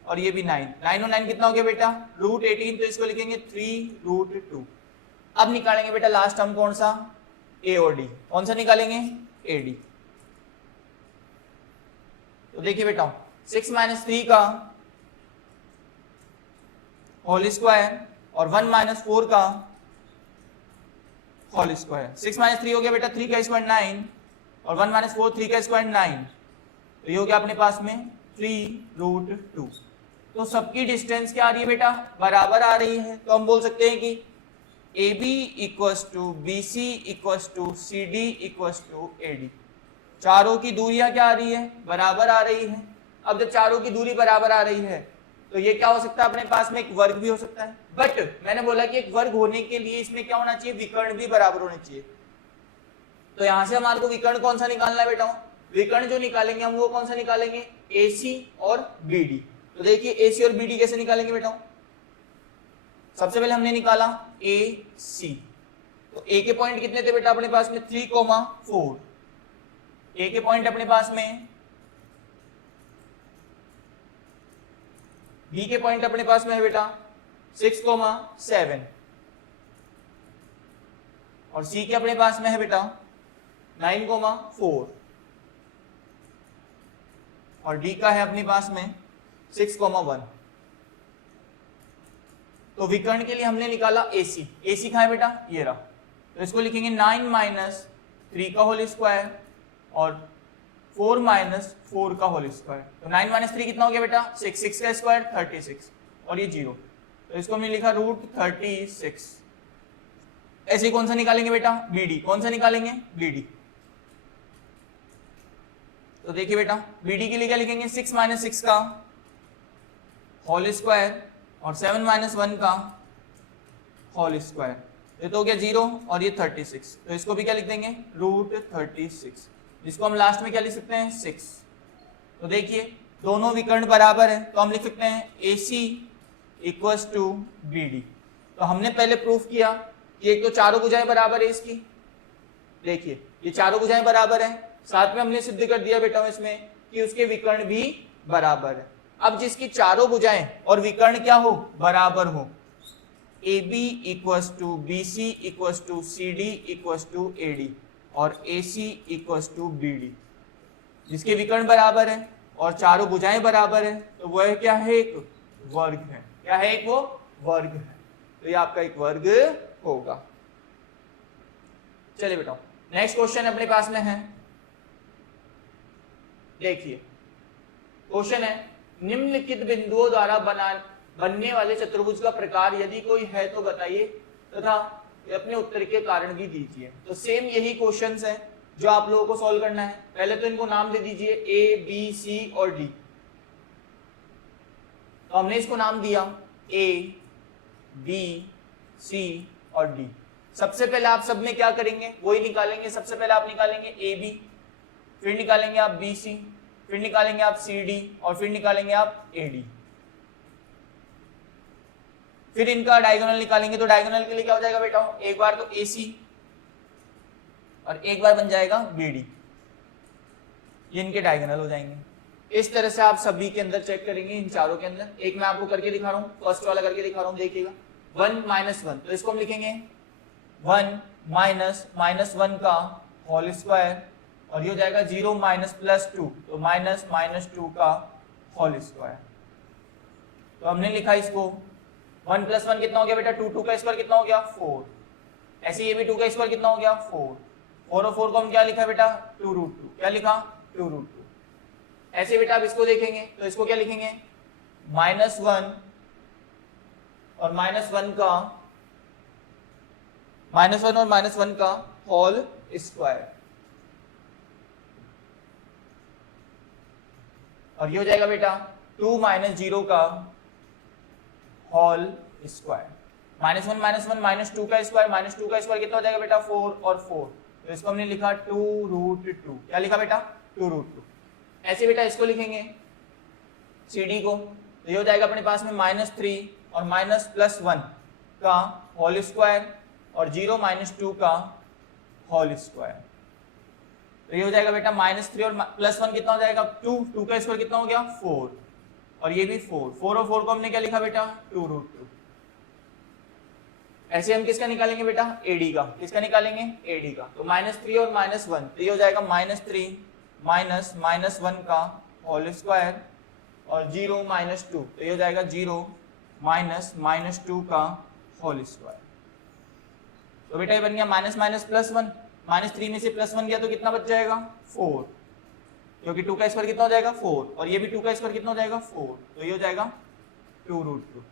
और ये भी 9, 9 और 9 कितना हो गया बेटा √18, तो इसको लिखेंगे 3√2। अब निकालेंगे बेटा लास्ट टर्म कौन सा A और D, कौन सा निकालेंगे AD। तो देखिए बेटा 6 - 3 का होल स्क्वायर और 1 - 4 का होल स्क्वायर। 6 - 3 हो गया बेटा 3 का स्क्वायर 9 और 1 - 4 3 का स्क्वायर 9, तो ये हो गया अपने पास में 3√2। तो सबकी डिस्टेंस क्या आ रही है बेटा बराबर आ रही है, तो हम बोल सकते हैं कि AB = BC = CD = AD, चारों की दूरियां क्या आ रही है बराबर आ रही है। अब जब चारों की दूरी बराबर आ रही है तो ये क्या हो सकता है अपने पास में एक वर्ग भी हो सकता है, बट मैंने बोला कि एक वर्ग होने के लिए इसमें क्या होना चाहिए विकर्ण भी बराबर होने चाहिए। तो यहां से हमारे को विकर्ण कौन सा निकालना है बेटा, विकर्ण जो निकालेंगे हम वो कौन सा निकालेंगे AC और BD। तो देखिए AC और BD कैसे निकालेंगे बेटा, सबसे पहले हमने निकाला AC, तो ए के पॉइंट कितने थे बेटा अपने पास में 3, 4। ए के पॉइंट अपने पास में, बी के पॉइंट अपने पास में है बेटा 6, 7 और सी के अपने पास में है बेटा 9, 4 और डी का है अपने पास में 6, 1। तो विकर्ण के लिए हमने निकाला AC। AC कहाँ है बेटा, ये रहा। तो इसको लिखेंगे 9 माइनस 3 का होल स्क्वायर और 4 माइनस 4 का होल स्क्वायर। तो 9 माइनस 3 कितना हो गया बेटा 6, 6 का स्क्वायर 36 और ये 0। तो इसको हमने लिखा √36। ऐसे कौन सा निकालेंगे बेटा, BD। कौन सा निकालेंगे, BD। तो देखिए बेटा BD के लिए क्या लिखेंगे, 6 माइनस 6 का होल स्क्वायर और 7 माइनस 1 का होल स्क्वायर। ये तो हो गया 0 और ये 36। तो इसको भी क्या लिख देंगे √36, जिसको हम लास्ट में क्या लिख सकते हैं 6। तो देखिए दोनों विकर्ण बराबर है तो हम लिख सकते हैं AC इक्वल्स टू BD। तो हमने पहले प्रूफ किया कि एक तो चारों भुजाएं बराबर है इसकी, देखिए ये चारों भुजाएं बराबर है, साथ में हमने सिद्ध कर दिया बेटा इसमें कि उसके विकर्ण भी बराबर है। अब जिसकी चारों भुजाएं और विकर्ण क्या हो, बराबर हो, AB equals to BC equals to CD equals to AD और AC इक्वल्स टू BD, जिसके विकर्ण बराबर है और चारों भुजाएं बराबर है तो वह क्या है, एक वर्ग है। क्या है, एक वो वर्ग है। तो ये आपका एक वर्ग होगा। चलिए बेटा नेक्स्ट क्वेश्चन अपने पास में है, देखिए क्वेश्चन है निम्नलिखित बिंदुओं द्वारा बनने वाले चतुर्भुज का प्रकार यदि कोई है तो बताइए तथा अपने उत्तर के कारण भी दीजिए। तो सेम यही क्वेश्चंस है जो आप लोगों को सॉल्व करना है। पहले तो इनको नाम दे दीजिए A, B, C और D। तो हमने इसको नाम दिया A, B, C और D। सबसे पहले आप सब में क्या करेंगे, वही निकालेंगे। सबसे पहले आप निकालेंगे AB, फिर निकालेंगे आप BC, फिर निकालेंगे आप CD और फिर निकालेंगे आप AD। फिर इनका डायगोनल निकालेंगे। तो डायगोनल के लिए क्या हो जाएगा बेटा, एक बार तो AC और एक बार बन जाएगा BD, ये इनके डायगोनल हो जाएंगे। इस तरह से आप सभी के अंदर चेक करेंगे, इन चारों के अंदर। एक मैं आपको करके दिखा रहा हूं, फर्स्ट वाला करके दिखा रहा हूं, देखिएगा 1 माइनस 1। तो इसको हम लिखेंगे 1 माइनस -1 का होल स्क्वायर और ये हो जाएगा 0 माइनस +2, तो माइनस -2 का होल स्क्वायर। तो हमने लिखा इसको 1 + 1 कितना हो गया बेटा 2, 2 का स्क्वायर कितना हो गया 4। ऐसे ये भी 2 का स्क्वायर कितना हो गया 4 और 4 को हम क्या लिखा बेटा 2√2। क्या लिखा 2√2। ऐसे बेटा आप इसको देखेंगे तो इसको क्या लिखेंगे -1 और -1 का -1 का होल स्क्वायर और ये हो जाएगा बेटा 2 - 0 का होल स्क्वायर। -1 -2 का स्क्वायर, -2 का स्क्वायर कितना हो जाएगा बेटा 4 और 4। तो इसको हमने लिखा 2√2। क्या लिखा बेटा 2√2। ऐसे बेटा इसको लिखेंगे CD को, तो ये हो जाएगा अपने पास में -3 और -+1 का होल स्क्वायर और 0 - 2 का होल स्क्वायर। तो ये हो जाएगा बेटा -3 और +1 कितना हो जाएगा 2, 2 का स्क्वायर कितना हो गया 4 और ये भी 4, 4 और 4 को हमने क्या लिखा बेटा 2√2। ऐसे हम किसका निकालेंगे बेटा AD का। किसका निकालेंगे AD का। तो -3 और -1, तो ये हो जाएगा -3 माइनस -1 का होल स्क्वायर और 0 - 2, तो ये हो जाएगा 0 माइनस -2 का होल स्क्वायर। तो बेटा ये बन गया -+1, -3 में से +1 गया तो कितना बच जाएगा 4, क्योंकि 2 का स्क्वायर कितना हो जाएगा 4 और ये भी 2 का स्क्वायर कितना हो जाएगा 4, तो ये हो जाएगा 2√2।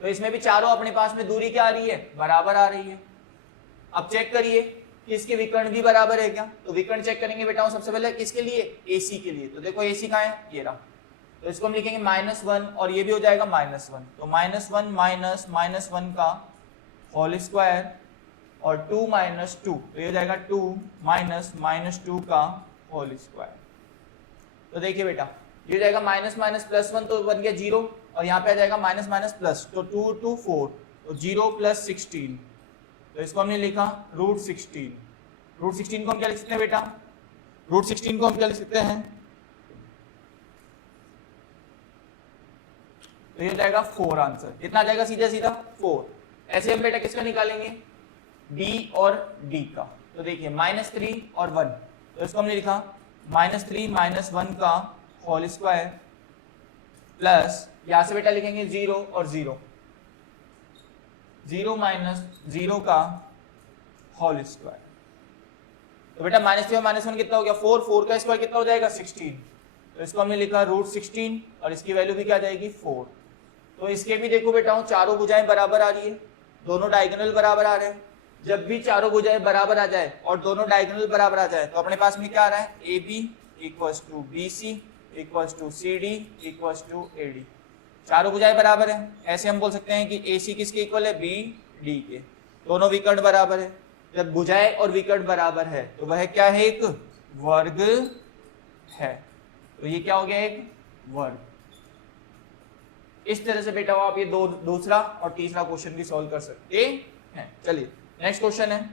तो इसमें भी चारों अपने पास में दूरी क्या आ रही है, बराबर आ रही है। अब चेक करिए कि इसके विकर्ण भी बराबर है क्या। तो विकर्ण चेक करेंगे बेटा सबसे पहले किसके लिए AC के लिए। तो देखो AC कहाँ है, ये रहा। तो इसको हम लिखेंगे -1 और ये भी हो जाएगा -1, तो -1 माइनस -1 का होल स्क्वायर और 2 - 2, तो ये हो जाएगा 2 माइनस -2 का होल स्क्वायर। तो देखिए बेटा ये हो जाएगा -+1 तो बन गया 0 और यहाँ पे आ जाएगा -+, तो 2 × 2 4, तो 0 + 16 तो इसको हमने लिखा √16। √16 को हम क्या लिख सकते हैं बेटा? √16 को हम क्या लिख सकते हैं? तो ये जाएगा 4 आंसर। कितना जाएगा? सीधा सीधा 4। ऐसे हम बेटा किसका निकालेंगे? D और D का। तो देखिए -3 और 1, तो इसको हमने लिखा -3 - 1 का होल स्क्वायर प्लस यहां से बेटा लिखेंगे 0 और 0, 0 - 0 का होल स्क्वायर। तो बेटा -3 और -1 कितना हो गया? 4। 4 का स्क्वायर कितना हो जाएगा? 16। तो इसको हमने लिखा √16 और इसकी वैल्यू भी क्या आ जाएगी? 4। तो इसके भी देखो बेटा हूं चारों भुजाएं बराबर आ रही है, दोनों डायगोनल बराबर आ रहे हैं। जब भी चारों भुजाएं बराबर आ जाए और दोनों डायगोनल बराबर आ जाए तो अपने पास में क्या आ रहा है? AB = BC = CD = AD। चारों भुजाएं बराबर है। ऐसे हम बोल सकते हैं कि AC किसके इक्वल है? BD के। दोनों विकर्ण बराबर है। जब भुजाएं और विकर्ण बराबर है तो वह क्या है? एक वर्ग है। तो ये क्या हो गया? एक वर्ग। इस तरह से बेटा आप ये दूसरा और तीसरा क्वेश्चन भी सॉल्व कर सकते हैं। चलिए नेक्स्ट क्वेश्चन है,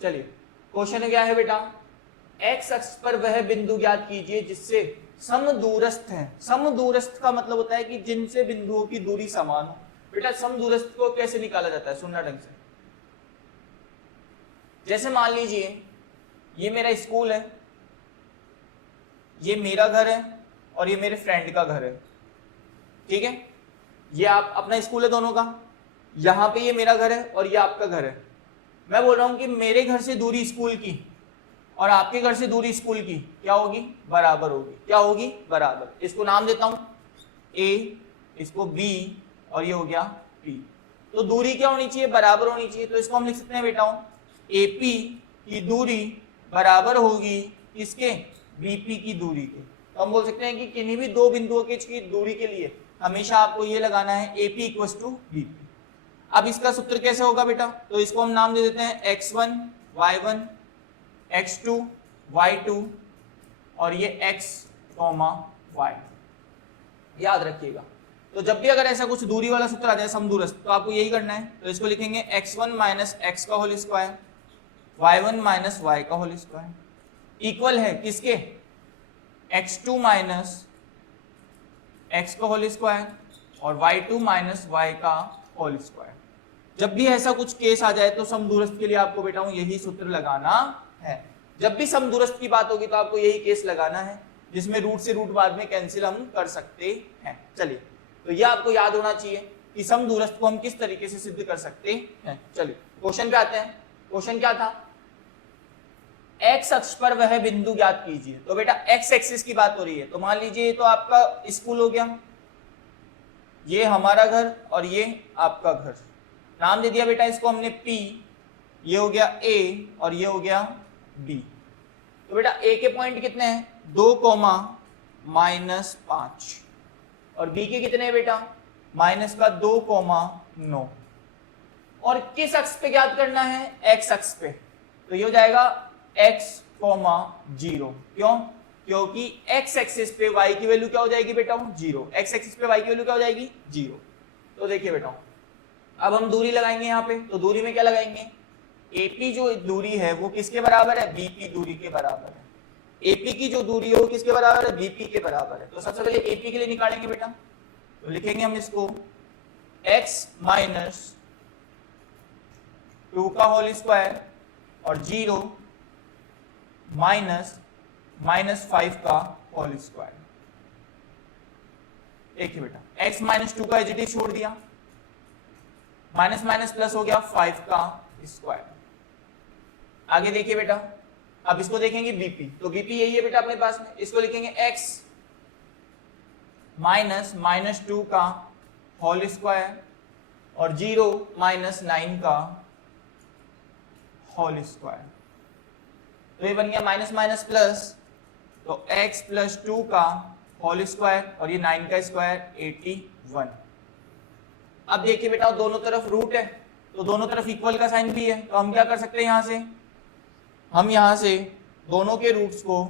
चलिए क्वेश्चन क्या है बेटा? एक्स अक्ष पर वह बिंदु ज्ञात कीजिए जिससे समदूरस्थ हैं। समदूरस्थ का मतलब होता है कि जिनसे बिंदुओं की दूरी समान हो। बेटा समदूरस्थ को कैसे निकाला जाता है? सुनना ढंग से। जैसे मान लीजिए ये मेरा स्कूल है, ये मेरा घर है और ये मेरे फ्रेंड का घर है, ठीक है? ये आप अपना स्कूल है दोनों का, यहां पे ये मेरा घर है और ये आपका घर है। मैं बोल रहा हूं कि मेरे घर से दूरी स्कूल की और आपके घर से दूरी स्कूल की क्या होगी? बराबर होगी। क्या होगी? बराबर। इसको नाम देता हूं A, इसको B और ये हो गया P। तो दूरी क्या होनी चाहिए? बराबर होनी चाहिए। तो इसको हम लिख सकते हैं बेटा AP की दूरी बराबर होगी किसके? BP की दूरी के। तो हम बोल सकते हैं कि किन्हीं भी दो बिंदुओं की दूरी के लिए हमेशा आपको ये लगाना है AP = BP। अब इसका सूत्र कैसे होगा बेटा? तो इसको हम नाम दे देते हैं x1 y1 x2 y2 और ये x, y। याद रखिएगा। तो जब भी अगर ऐसा कुछ दूरी वाला सूत्र आ जाए समदूरस्थ, तो आपको यही करना है। तो इसको लिखेंगे x1 - x का होल स्क्वायर y1 - y का होल स्क्वायर इक्वल है किसके? x2 - x का होल स्क्वायर और y2 - y का होल स्क्वायर। जब भी ऐसा कुछ केस आ जाए तो समदूरस्थ के लिए आपको बेटा यही सूत्र लगाना है। जब भी समदूरस्थ की बात होगी तो आपको यही केस लगाना है, जिसमें रूट से रूट बाद में कैंसिल हम कर सकते हैं। चलिए, तो ये आपको याद होना चाहिए कि समदूरस्थ को हम किस तरीके से सिद्ध कर सकते हैं। चलिए क्वेश्चन पे आते हैं। क्वेश्चन क्या था? एक्स अक्ष पर वह बिंदु ज्ञात कीजिए। तो बेटा एक्स एक्सिस की बात हो रही है, तो मान लीजिए ये तो आपका स्कूल हो गया, ये हमारा घर और ये आपका घर। नाम दे दिया बेटा इसको हमने P, ये हो गया A और ये हो गया B। तो बेटा A के पॉइंट कितने हैं? 2, -5 और B के कितने हैं बेटा? -2, 9। और किस अक्ष पे ज्ञात करना है? X अक्ष पे। तो ये हो जाएगा x, 0। क्यों? क्योंकि x एक्सिस पे y की वैल्यू क्या हो जाएगी बेटा? 0। x एक्सिस पे y की वैल्यू क्या हो जाएगी? 0। तो देखिए बेटा अब हम दूरी लगाएंगे यहाँ पे, तो दूरी में क्या लगाएंगे? AP जो दूरी है वो किसके बराबर है? BP दूरी के बराबर है। AP की जो दूरी है वो किसके बराबर है? BP के बराबर है। तो सबसे पहले AP के लिए निकालेंगे बेटा, तो लिखेंगे हम इसको x - 2 का होल स्क्वायर और 0 -5 का होल स्क्वायर। देखिए बेटा x - 2 का एज इट इज छोड़ दिया, माइनस माइनस प्लस हो गया 5 का स्क्वायर। आगे देखिए बेटा, अब इसको देखेंगे BP, तो BP यही है बेटा अपने पास में। इसको लिखेंगे x -2 का होल स्क्वायर और 0 -9 का होल स्क्वायर। तो ये बन गया माइनस माइनस प्लस, तो x + 2 का होल स्क्वायर और ये 9 का स्क्वायर 81। अब देखिए बेटा दोनों तरफ रूट है, तो दोनों तरफ इक्वल का साइन भी है, तो हम क्या कर सकते हैं यहां से? हम यहां से दोनों के रूट्स को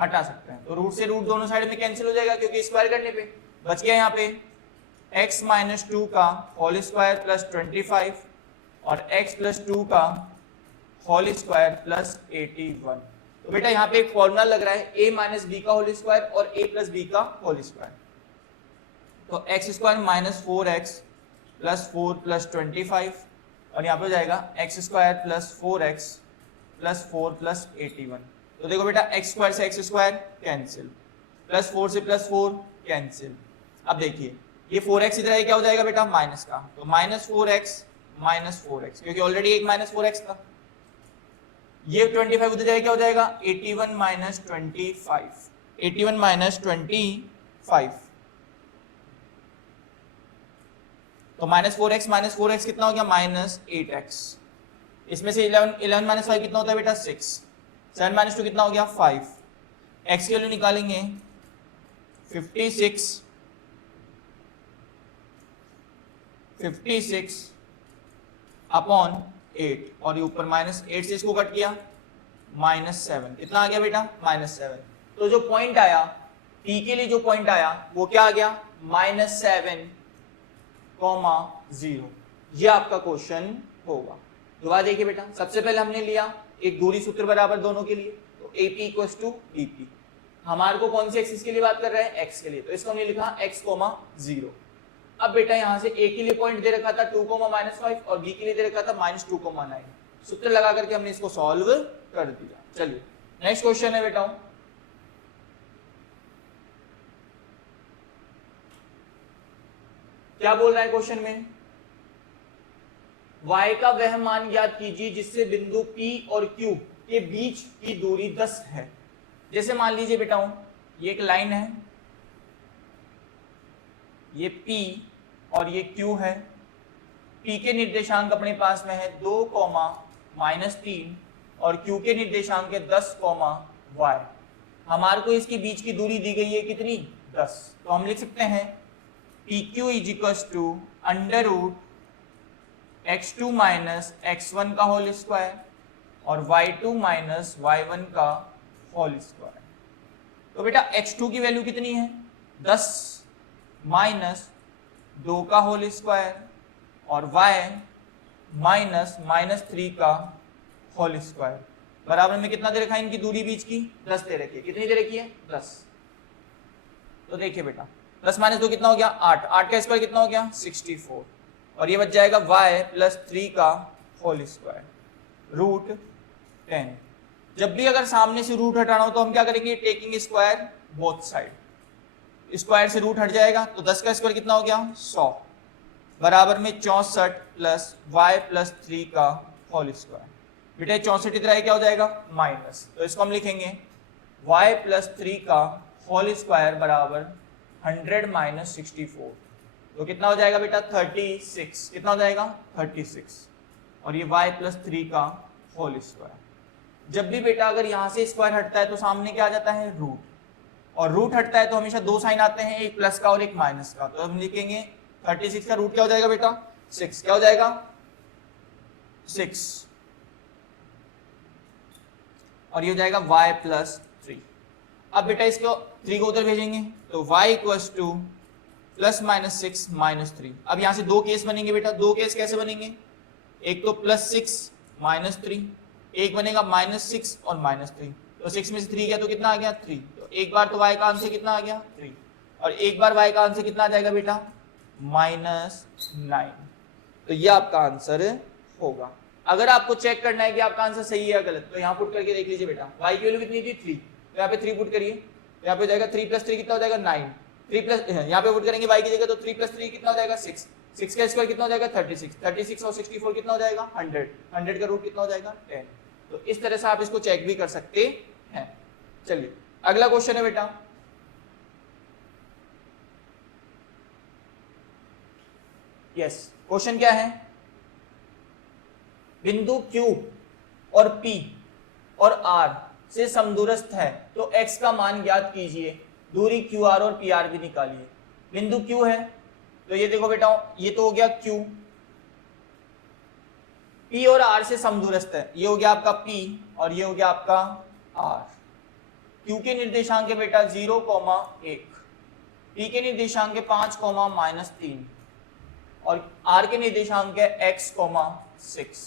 हटा सकते हैं। तो रूट से रूट दोनों साइड में कैंसिल हो जाएगा क्योंकि स्क्वायर करने पे बच गया यहाँ पे x माइनस 2 का होल स्क्वायर प्लस 25 और x प्लस 2 का होल स्क्वायर प्लस 81। तो बेटा यहाँ पे एक फॉर्मूला लग रहा है a माइनस बी का होल स्क्वायर और a प्लस बी का होल स्क्वायर। तो x square minus 4x plus 4 plus 25 और यहाँ पे हो जाएगा x square plus 4x plus 4 plus 81। तो देखो बेटा एक्स स्क्वायर से एक्स स्क्वायर कैंसिल, प्लस 4 से प्लस 4 कैंसिल। अब देखिए ये 4x इधर क्या हो जाएगा बेटा माइनस का, तो माइनस 4x क्योंकि ऑलरेडी एक माइनस 4x था। ये 25 उधर जाएगा क्या हो जाएगा 81 माइनस 25, 81 माइनस 25। तो माइनस 4x कितना हो गया माइनस 8x। इसमें से 11 माइनस 5 कितना होता है बेटा 6, 7 माइनस 2 कितना हो गया 5। x की वैल्यू निकालेंगे 56 अपॉन 8 और ये ऊपर माइनस 8 से इसको कट किया -7 कितना आ गया बेटा -7। तो जो पॉइंट आया t के लिए जो पॉइंट आया वो क्या आ गया -7,0। ये आपका क्वेश्चन होगा। दोबारा देखिए बेटा, सबसे पहले हमने लिया एक दूरी सूत्र बराबर दोनों के लिए, तो AP इक्वल्स टू BP। हमारे को कौन से एक्सिस के लिए बात कर रहे हैं x के लिए, तो इसको हमने लिखा x, 0। अब बेटा यहाँ से a के लिए पॉइंट दे रखा था 2, -5 और b के लिए दे रखा था -2,9। सूत्र लगा करके हमने इसको सॉल्व कर दिया। चलिए नेक्स्ट क्वेश्चन है बेटा, क्या बोल रहा है क्वेश्चन में, y का वह मान ज्ञात कीजिए जिससे बिंदु P और Q के बीच की दूरी 10 है। जैसे मान लीजिए बेटा ये एक लाइन है, ये P और ये Q है। P के निर्देशांक अपने पास में है 2, -3 और Q के निर्देशांक है 10, y। हमारे को इसके बीच की दूरी दी गई है कितनी 10। तो हम लिख सकते हैं PQ is equals to under root x2 minus x1 का होल स्क्वायर और y2 माइनस y1 का होल स्क्वायर। तो बेटा x2 की वैल्यू कितनी है 10 माइनस 2 का होल स्क्वायर और y माइनस -3 का होल स्क्वायर बराबर में कितना दे रखा है इनकी दूरी बीच की 10 दे रखी है। कितनी दे रखी है 10। तो देखिए बेटा 10 माइनस 2 कितना हो गया 8, 8 का स्क्वायर कितना हो गया 64 और ये बच जाएगा y प्लस 3 का होल स्क्वायर रूट 10। जब भी अगर सामने से रूट हटाना हो तो हम क्या करेंगे taking square both side, square से रूट हट जाएगा तो 10 का स्क्वायर कितना हो गया 100 बराबर में 64 प्लस y प्लस 3 का होल स्क्वायर। बेटा 64 इधर क्या हो जाएगा माइनस, तो इसको हम लिखेंगे y प्लस 3 का होल स्क्वायर बराबर 100 माइनस 64। तो कितना हो जाएगा बेटा 36, कितना हो जाएगा 36 और ये y प्लस 3 का होल स्क्वायर। जब भी बेटा अगर यहाँ से स्क्वायर हटता है तो सामने क्या आ जाता है रूट, और रूट हटता है तो हमेशा दो साइन आते हैं, एक प्लस का और एक माइनस का। तो हम लिखेंगे 36 का रूट क्या हो जाएगा बेटा 6, क्या हो जाएगा 6 और ये हो जाएगा y प्लस 3। अब बेटा इसको 3 को उधर भेजेंगे तो y equals two plus minus 6 minus 3। अब यहाँ से दो केस बनेंगे बेटा, दो केस कैसे बनेंगे, एक तो प्लस 6 माइनस 3, एक बनेगा -6 और -3। तो 6 में से 3 गया तो कितना आ गया 3। तो एक बार तो y का आंसर कितना आ गया 3 और एक बार y का आंसर कितना आ जाएगा बेटा -9। तो ये आपका आंसर होगा। अगर आपको चेक करना है कि आपका आंसर सही है या गलत तो यहाँ पुट करके देख लीजिए बेटा। y की वैल्यू कितनी थी 3, तो यहाँ पे 3 पुट करिए, यहाँ पे हो जाएगा 3 प्लस 3 कितना हो जाएगा 9, 3 प्लस यहाँ पे पुट करेंगे y की जगह तो 3 प्लस 3 कितना हो जाएगा 6, 6 का स्क्वायर कितना हो जाएगा 36, 36 और 64 कितना हो जाएगा 100, 100 का रूट कितना हो जाएगा 10। तो इस तरह से आप इसको चेक भी कर सकते हैं। चलिए अगला क्वेश्चन है बेटा, यस क्वेश्चन क्या है, बिंदु Q और P और R से समदूरस्थ है तो x का मान ज्ञात कीजिए, दूरी QR और PR भी निकालिए। बिंदु Q है तो ये देखो बेटा ये तो हो गया Q, P और R से समदूरस्थ है, ये हो गया आपका P और ये हो गया आपका R। Q के निर्देशांक है बेटा 0,1, P के निर्देशांक है 5,-3 और R के निर्देशांक है x,6।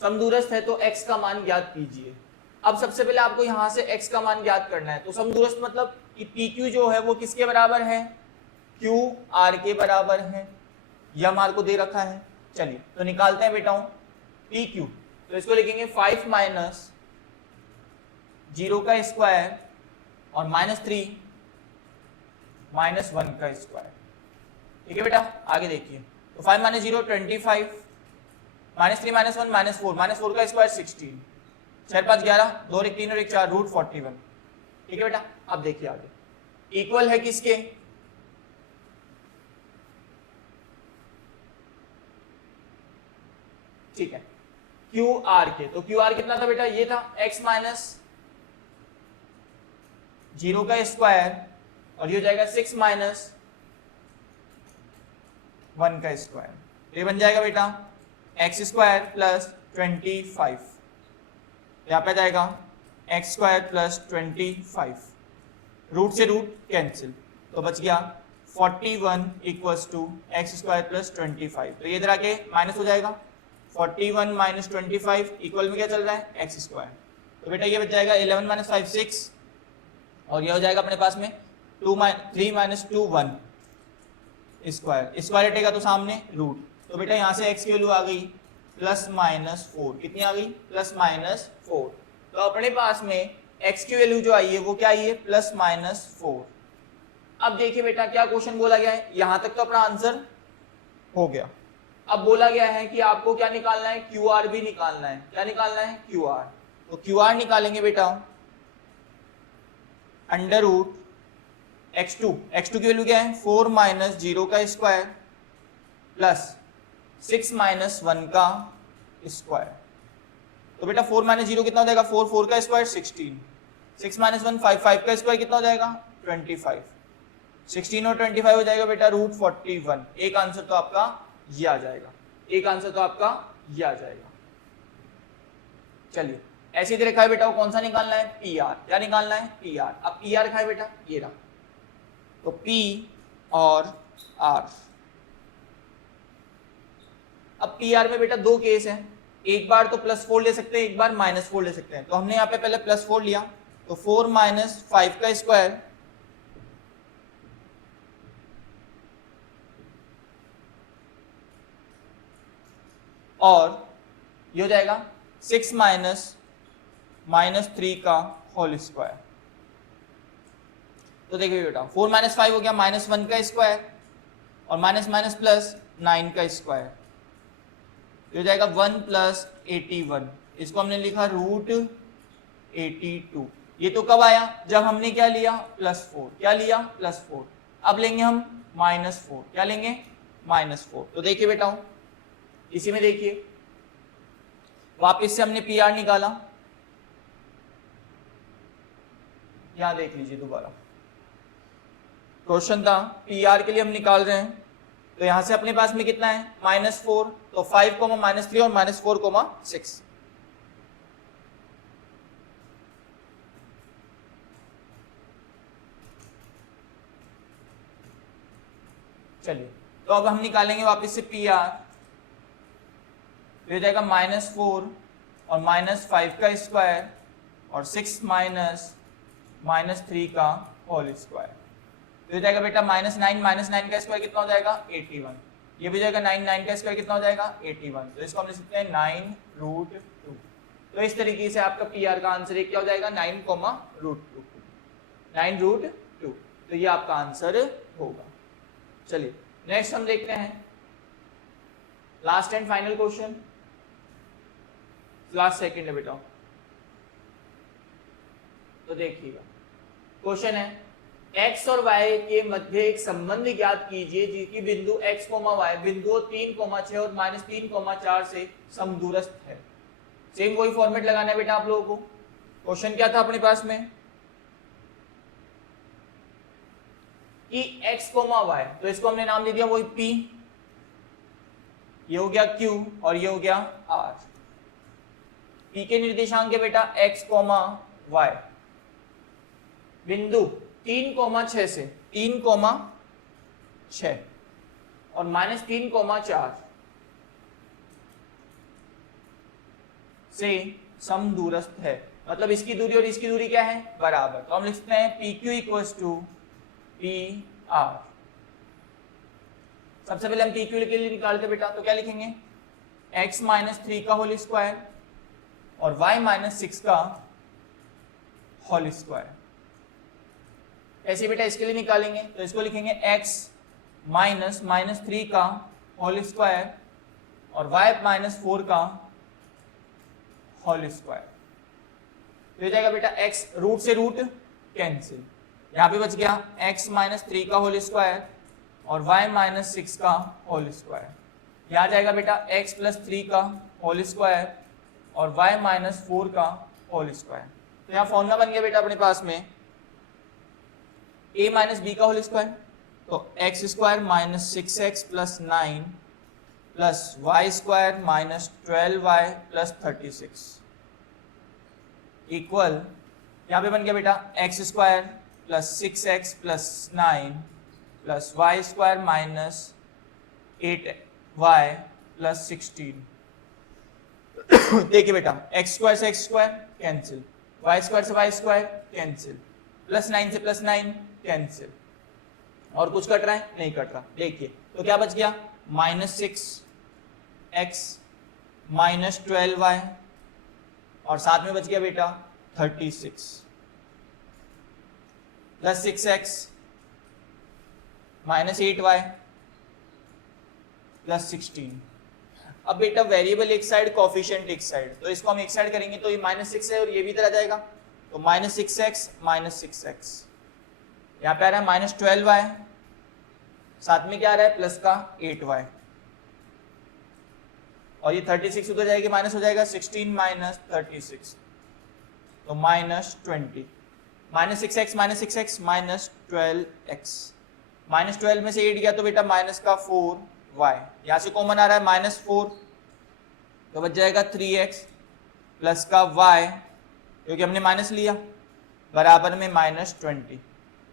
समदूरस्थ है तो x का मान ज्ञात कीजिए। अब सबसे पहले आपको यहां से x का मान ज्ञात करना है। तो समदूरस्थ मतलब कि PQ जो है वो किसके बराबर है, QR के बराबर है। यह हमारे को दे रखा है। चलिए तो निकालते हैं बेटाओं PQ। तो इसको लिखेंगे 5 माइनस 0 का स्क्वायर और -3 -1 का स्क्वायर। ठीक है बेटा, आगे देखिए। तो 5 माइनस 0 25, -3 -1 -4, -4 का स्क्वायर 16, 4 5 11, 2 1 3 और 1 4, रूट 41। ठीक है बेटा, अब देखिए आगे इक्वल है किसके, ठीक है QR के। तो QR कितना था बेटा, ये था x माइनस 0 का स्क्वायर और ये हो जाएगा 6 माइनस 1 का स्क्वायर। ये बन जाएगा बेटा x स्क्वायर प्लस 25, यहाँ पे जाएगा x स्क्वायर प्लस 25, रूट से रूट कैंसिल तो बच गया 41 equals to x square plus 25। तो ये इधर आके माइनस हो जाएगा, 41 माइनस 25 इक्वल में क्या चल रहा है, एक्स स्क्वायर। तो बेटा ये बच जाएगा 11 माइनस 5 6 और ये हो जाएगा अपने पास में 3 माइनस 2 1 स्क्वायर, स्क्वायर हटेगा तो सामने रूट। तो बेटा यहाँ से x की वैल्यू आ गई प्लस माइनस 4, कितनी आ गई, प्लस माइनस 4। तो अपने पास में x की वैल्यू जो आई है वो क्या आई है, प्लस माइनस 4। अब देखिए बेटा क्या क्वेश्चन बोला गया है, यहां तक तो अपना आंसर हो गया। अब बोला गया है कि आपको क्या निकालना है, QR भी निकालना है। क्या निकालना है, QR। तो QR निकालेंगे बेटा अंडर रूट x2, x2 की वैल्यू क्या है 4 माइनस 0 का स्क्वायर प्लस 6 माइनस 1 का स्क्वायर। तो बेटा 4 माइनस 0 कितना हो जाएगा, 4 4 का स्क्वायर 16, 6 माइनस 1 5 5 का स्क्वायर कितना हो जाएगा 25, 16 और 25 हो जाएगा बेटा रूट 41। एक आंसर तो आपका ये आ जाएगा, एक आंसर तो आपका ये आ जाएगा। चलिए ऐसे ही रखा है बेटा, वो कौन सा निकालना है, PR। क्या निकालना है, PR। अब PR रखा है बेटा, ये रहा। तो P और R। अब PR में बेटा दो केस है, एक बार तो +4 ले सकते हैं, एक बार -4 ले सकते हैं। तो हमने यहाँ पे पहले +4 लिया, तो 4 माइनस 5 का स्क्वायर और ये हो जाएगा 6 माइनस -3 का होल स्क्वायर। तो देखिए बेटा 4 माइनस 5 हो गया -1 का स्क्वायर और माइनस माइनस प्लस 9 का स्क्वायर, ये हो जाएगा 1 प्लस 81। इसको हमने लिखा रूट 82। ये तो कब आया, जब हमने क्या लिया, +4। क्या लिया, +4। अब लेंगे हम -4। क्या लेंगे, -4। तो देखिए बेटा इसी में देखिए वापस से हमने PR निकाला, यहां देख लीजिए दोबारा क्वेश्चन था PR के लिए हम निकाल रहे हैं। तो यहां से अपने पास में कितना है, -4। तो 5, -3 और -4, 6। चलिए तो अब हम निकालेंगे वापस से PR। तो हो जाएगा -4 और -5 का स्क्वायर और 6 माइनस 3 का होल स्क्वायर। तो हो जाएगा बेटा -9 का स्क्वायर कितना हो जाएगा 81। ये भी जाएगा 9 का स्क्वायर कितना हो जाएगा 81। तो इसको हम लिख सकते हैं 9√2। तो इस तरीके से आपका PR का आंसर क्या हो जाएगा 9,√2, 9√2। तो ये आपका आंसर होगा। चलिए नेक्स्ट हम देखते हैं last and final question, last second है बेटा। तो देखिएगा क्वेश्चन है x और y के मध्य एक संबंध ज्ञात कीजिए जिसकी बिंदु x, y बिंदुओं 3, 6 और -3, 4 से समदूरस्थ है। सेम वही फॉर्मेट लगाना है बेटा आप लोगों को। क्वेश्चन क्या था अपने पास में कि x, y, तो इसको हमने नाम दे दिया वही P, ये हो गया Q और ये हो गया R। P के निर्देशांक है बेटा x, y बिंदु 3,6 से 3,6 और -3,4 से समदूरस्थ है, मतलब इसकी दूरी और इसकी दूरी क्या है, बराबर। तो हम लिखते हैं PQ इक्वल्स टू PR। सबसे पहले हम PQ के लिए निकालते बेटा, तो क्या लिखेंगे, x - 3 का होल स्क्वायर और y - 6 का होल स्क्वायर। ऐसे बेटा इसके लिए निकालेंगे, तो इसको लिखेंगे x - 3 का होल स्क्वायर और y - 4 का होल स्क्वायर। तो हो जाएगा बेटा x, रूट से रूट कैंसिल, यहाँ पे बच गया x - 3 का होल स्क्वायर और y - 6 का होल स्क्वायर। यहाँ आ जाएगा बेटा x + 3 का होल स्क्वायर और y - 4 का होल स्क्वायर। तो यहाँ फॉर्मूला बन गया बेटा अपने पास में a - b का होल स्क्वायर, तो x square - 6x + 9 plus y square - 12y + 36 equal, यहाँ पे बन गया बेटा x square + 6x + 9 plus y square - 8y + 16। देखिए बेटा x स्क्वायर से x square cancel, y square से y स्क्वायर कैंसिल, +9 से +9 कैंसिल, और कुछ कट रहा है, नहीं कट रहा। देखिए तो क्या बच गया, -6x - 12y और साथ में बच गया बेटा 36 प्लस 6x - 8y प्लस 16। अब बेटा वेरिएबल एक साइड, कोफिशिएंट एक साइड, तो इसको हम एक साइड करेंगे तो ये -6 है और ये भी इधर आ जाएगा, तो -6x - 6x, यहाँ पे आ रहा है -12y, साथ में क्या आ रहा है, प्लस का 8y, और ये 36 उधर जाएगी, माइनस हो जाएगा 16 - 36, तो -20, -6x - 6x -12x, -12 में से 8 गया तो बेटा माइनस का 4y, यहाँ से कॉमन आ रहा है -4, तो बच जाएगा 3x प्लस का y, क्योंकि हमने माइनस लिया, बराबर में -20।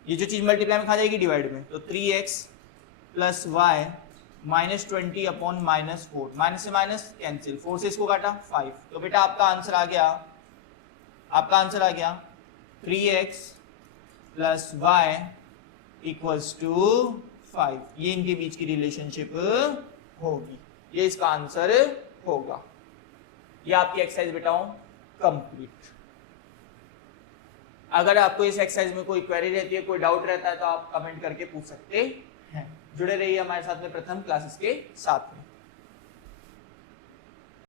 ये जो चीज मल्टीप्लाई में खा जाएगी डिवाइड में, तो 3x plus y -20 upon -4, minus से माइनस कैंसिल, 4 से इसको काटा 5, तो बेटा आपका आंसर आ गया 3x plus y equals to 5। ये इनके बीच की रिलेशनशिप होगी, ये इसका आंसर होगा। ये आपकी एक्सरसाइज बेटाओं कंप्लीट। अगर आपको इस एक्सरसाइज में कोई क्वेरी रहती है, कोई डाउट रहता है, तो आप कमेंट करके पूछ सकते हैं। जुड़े रहिए हमारे साथ में प्रथम क्लासेस के साथ में।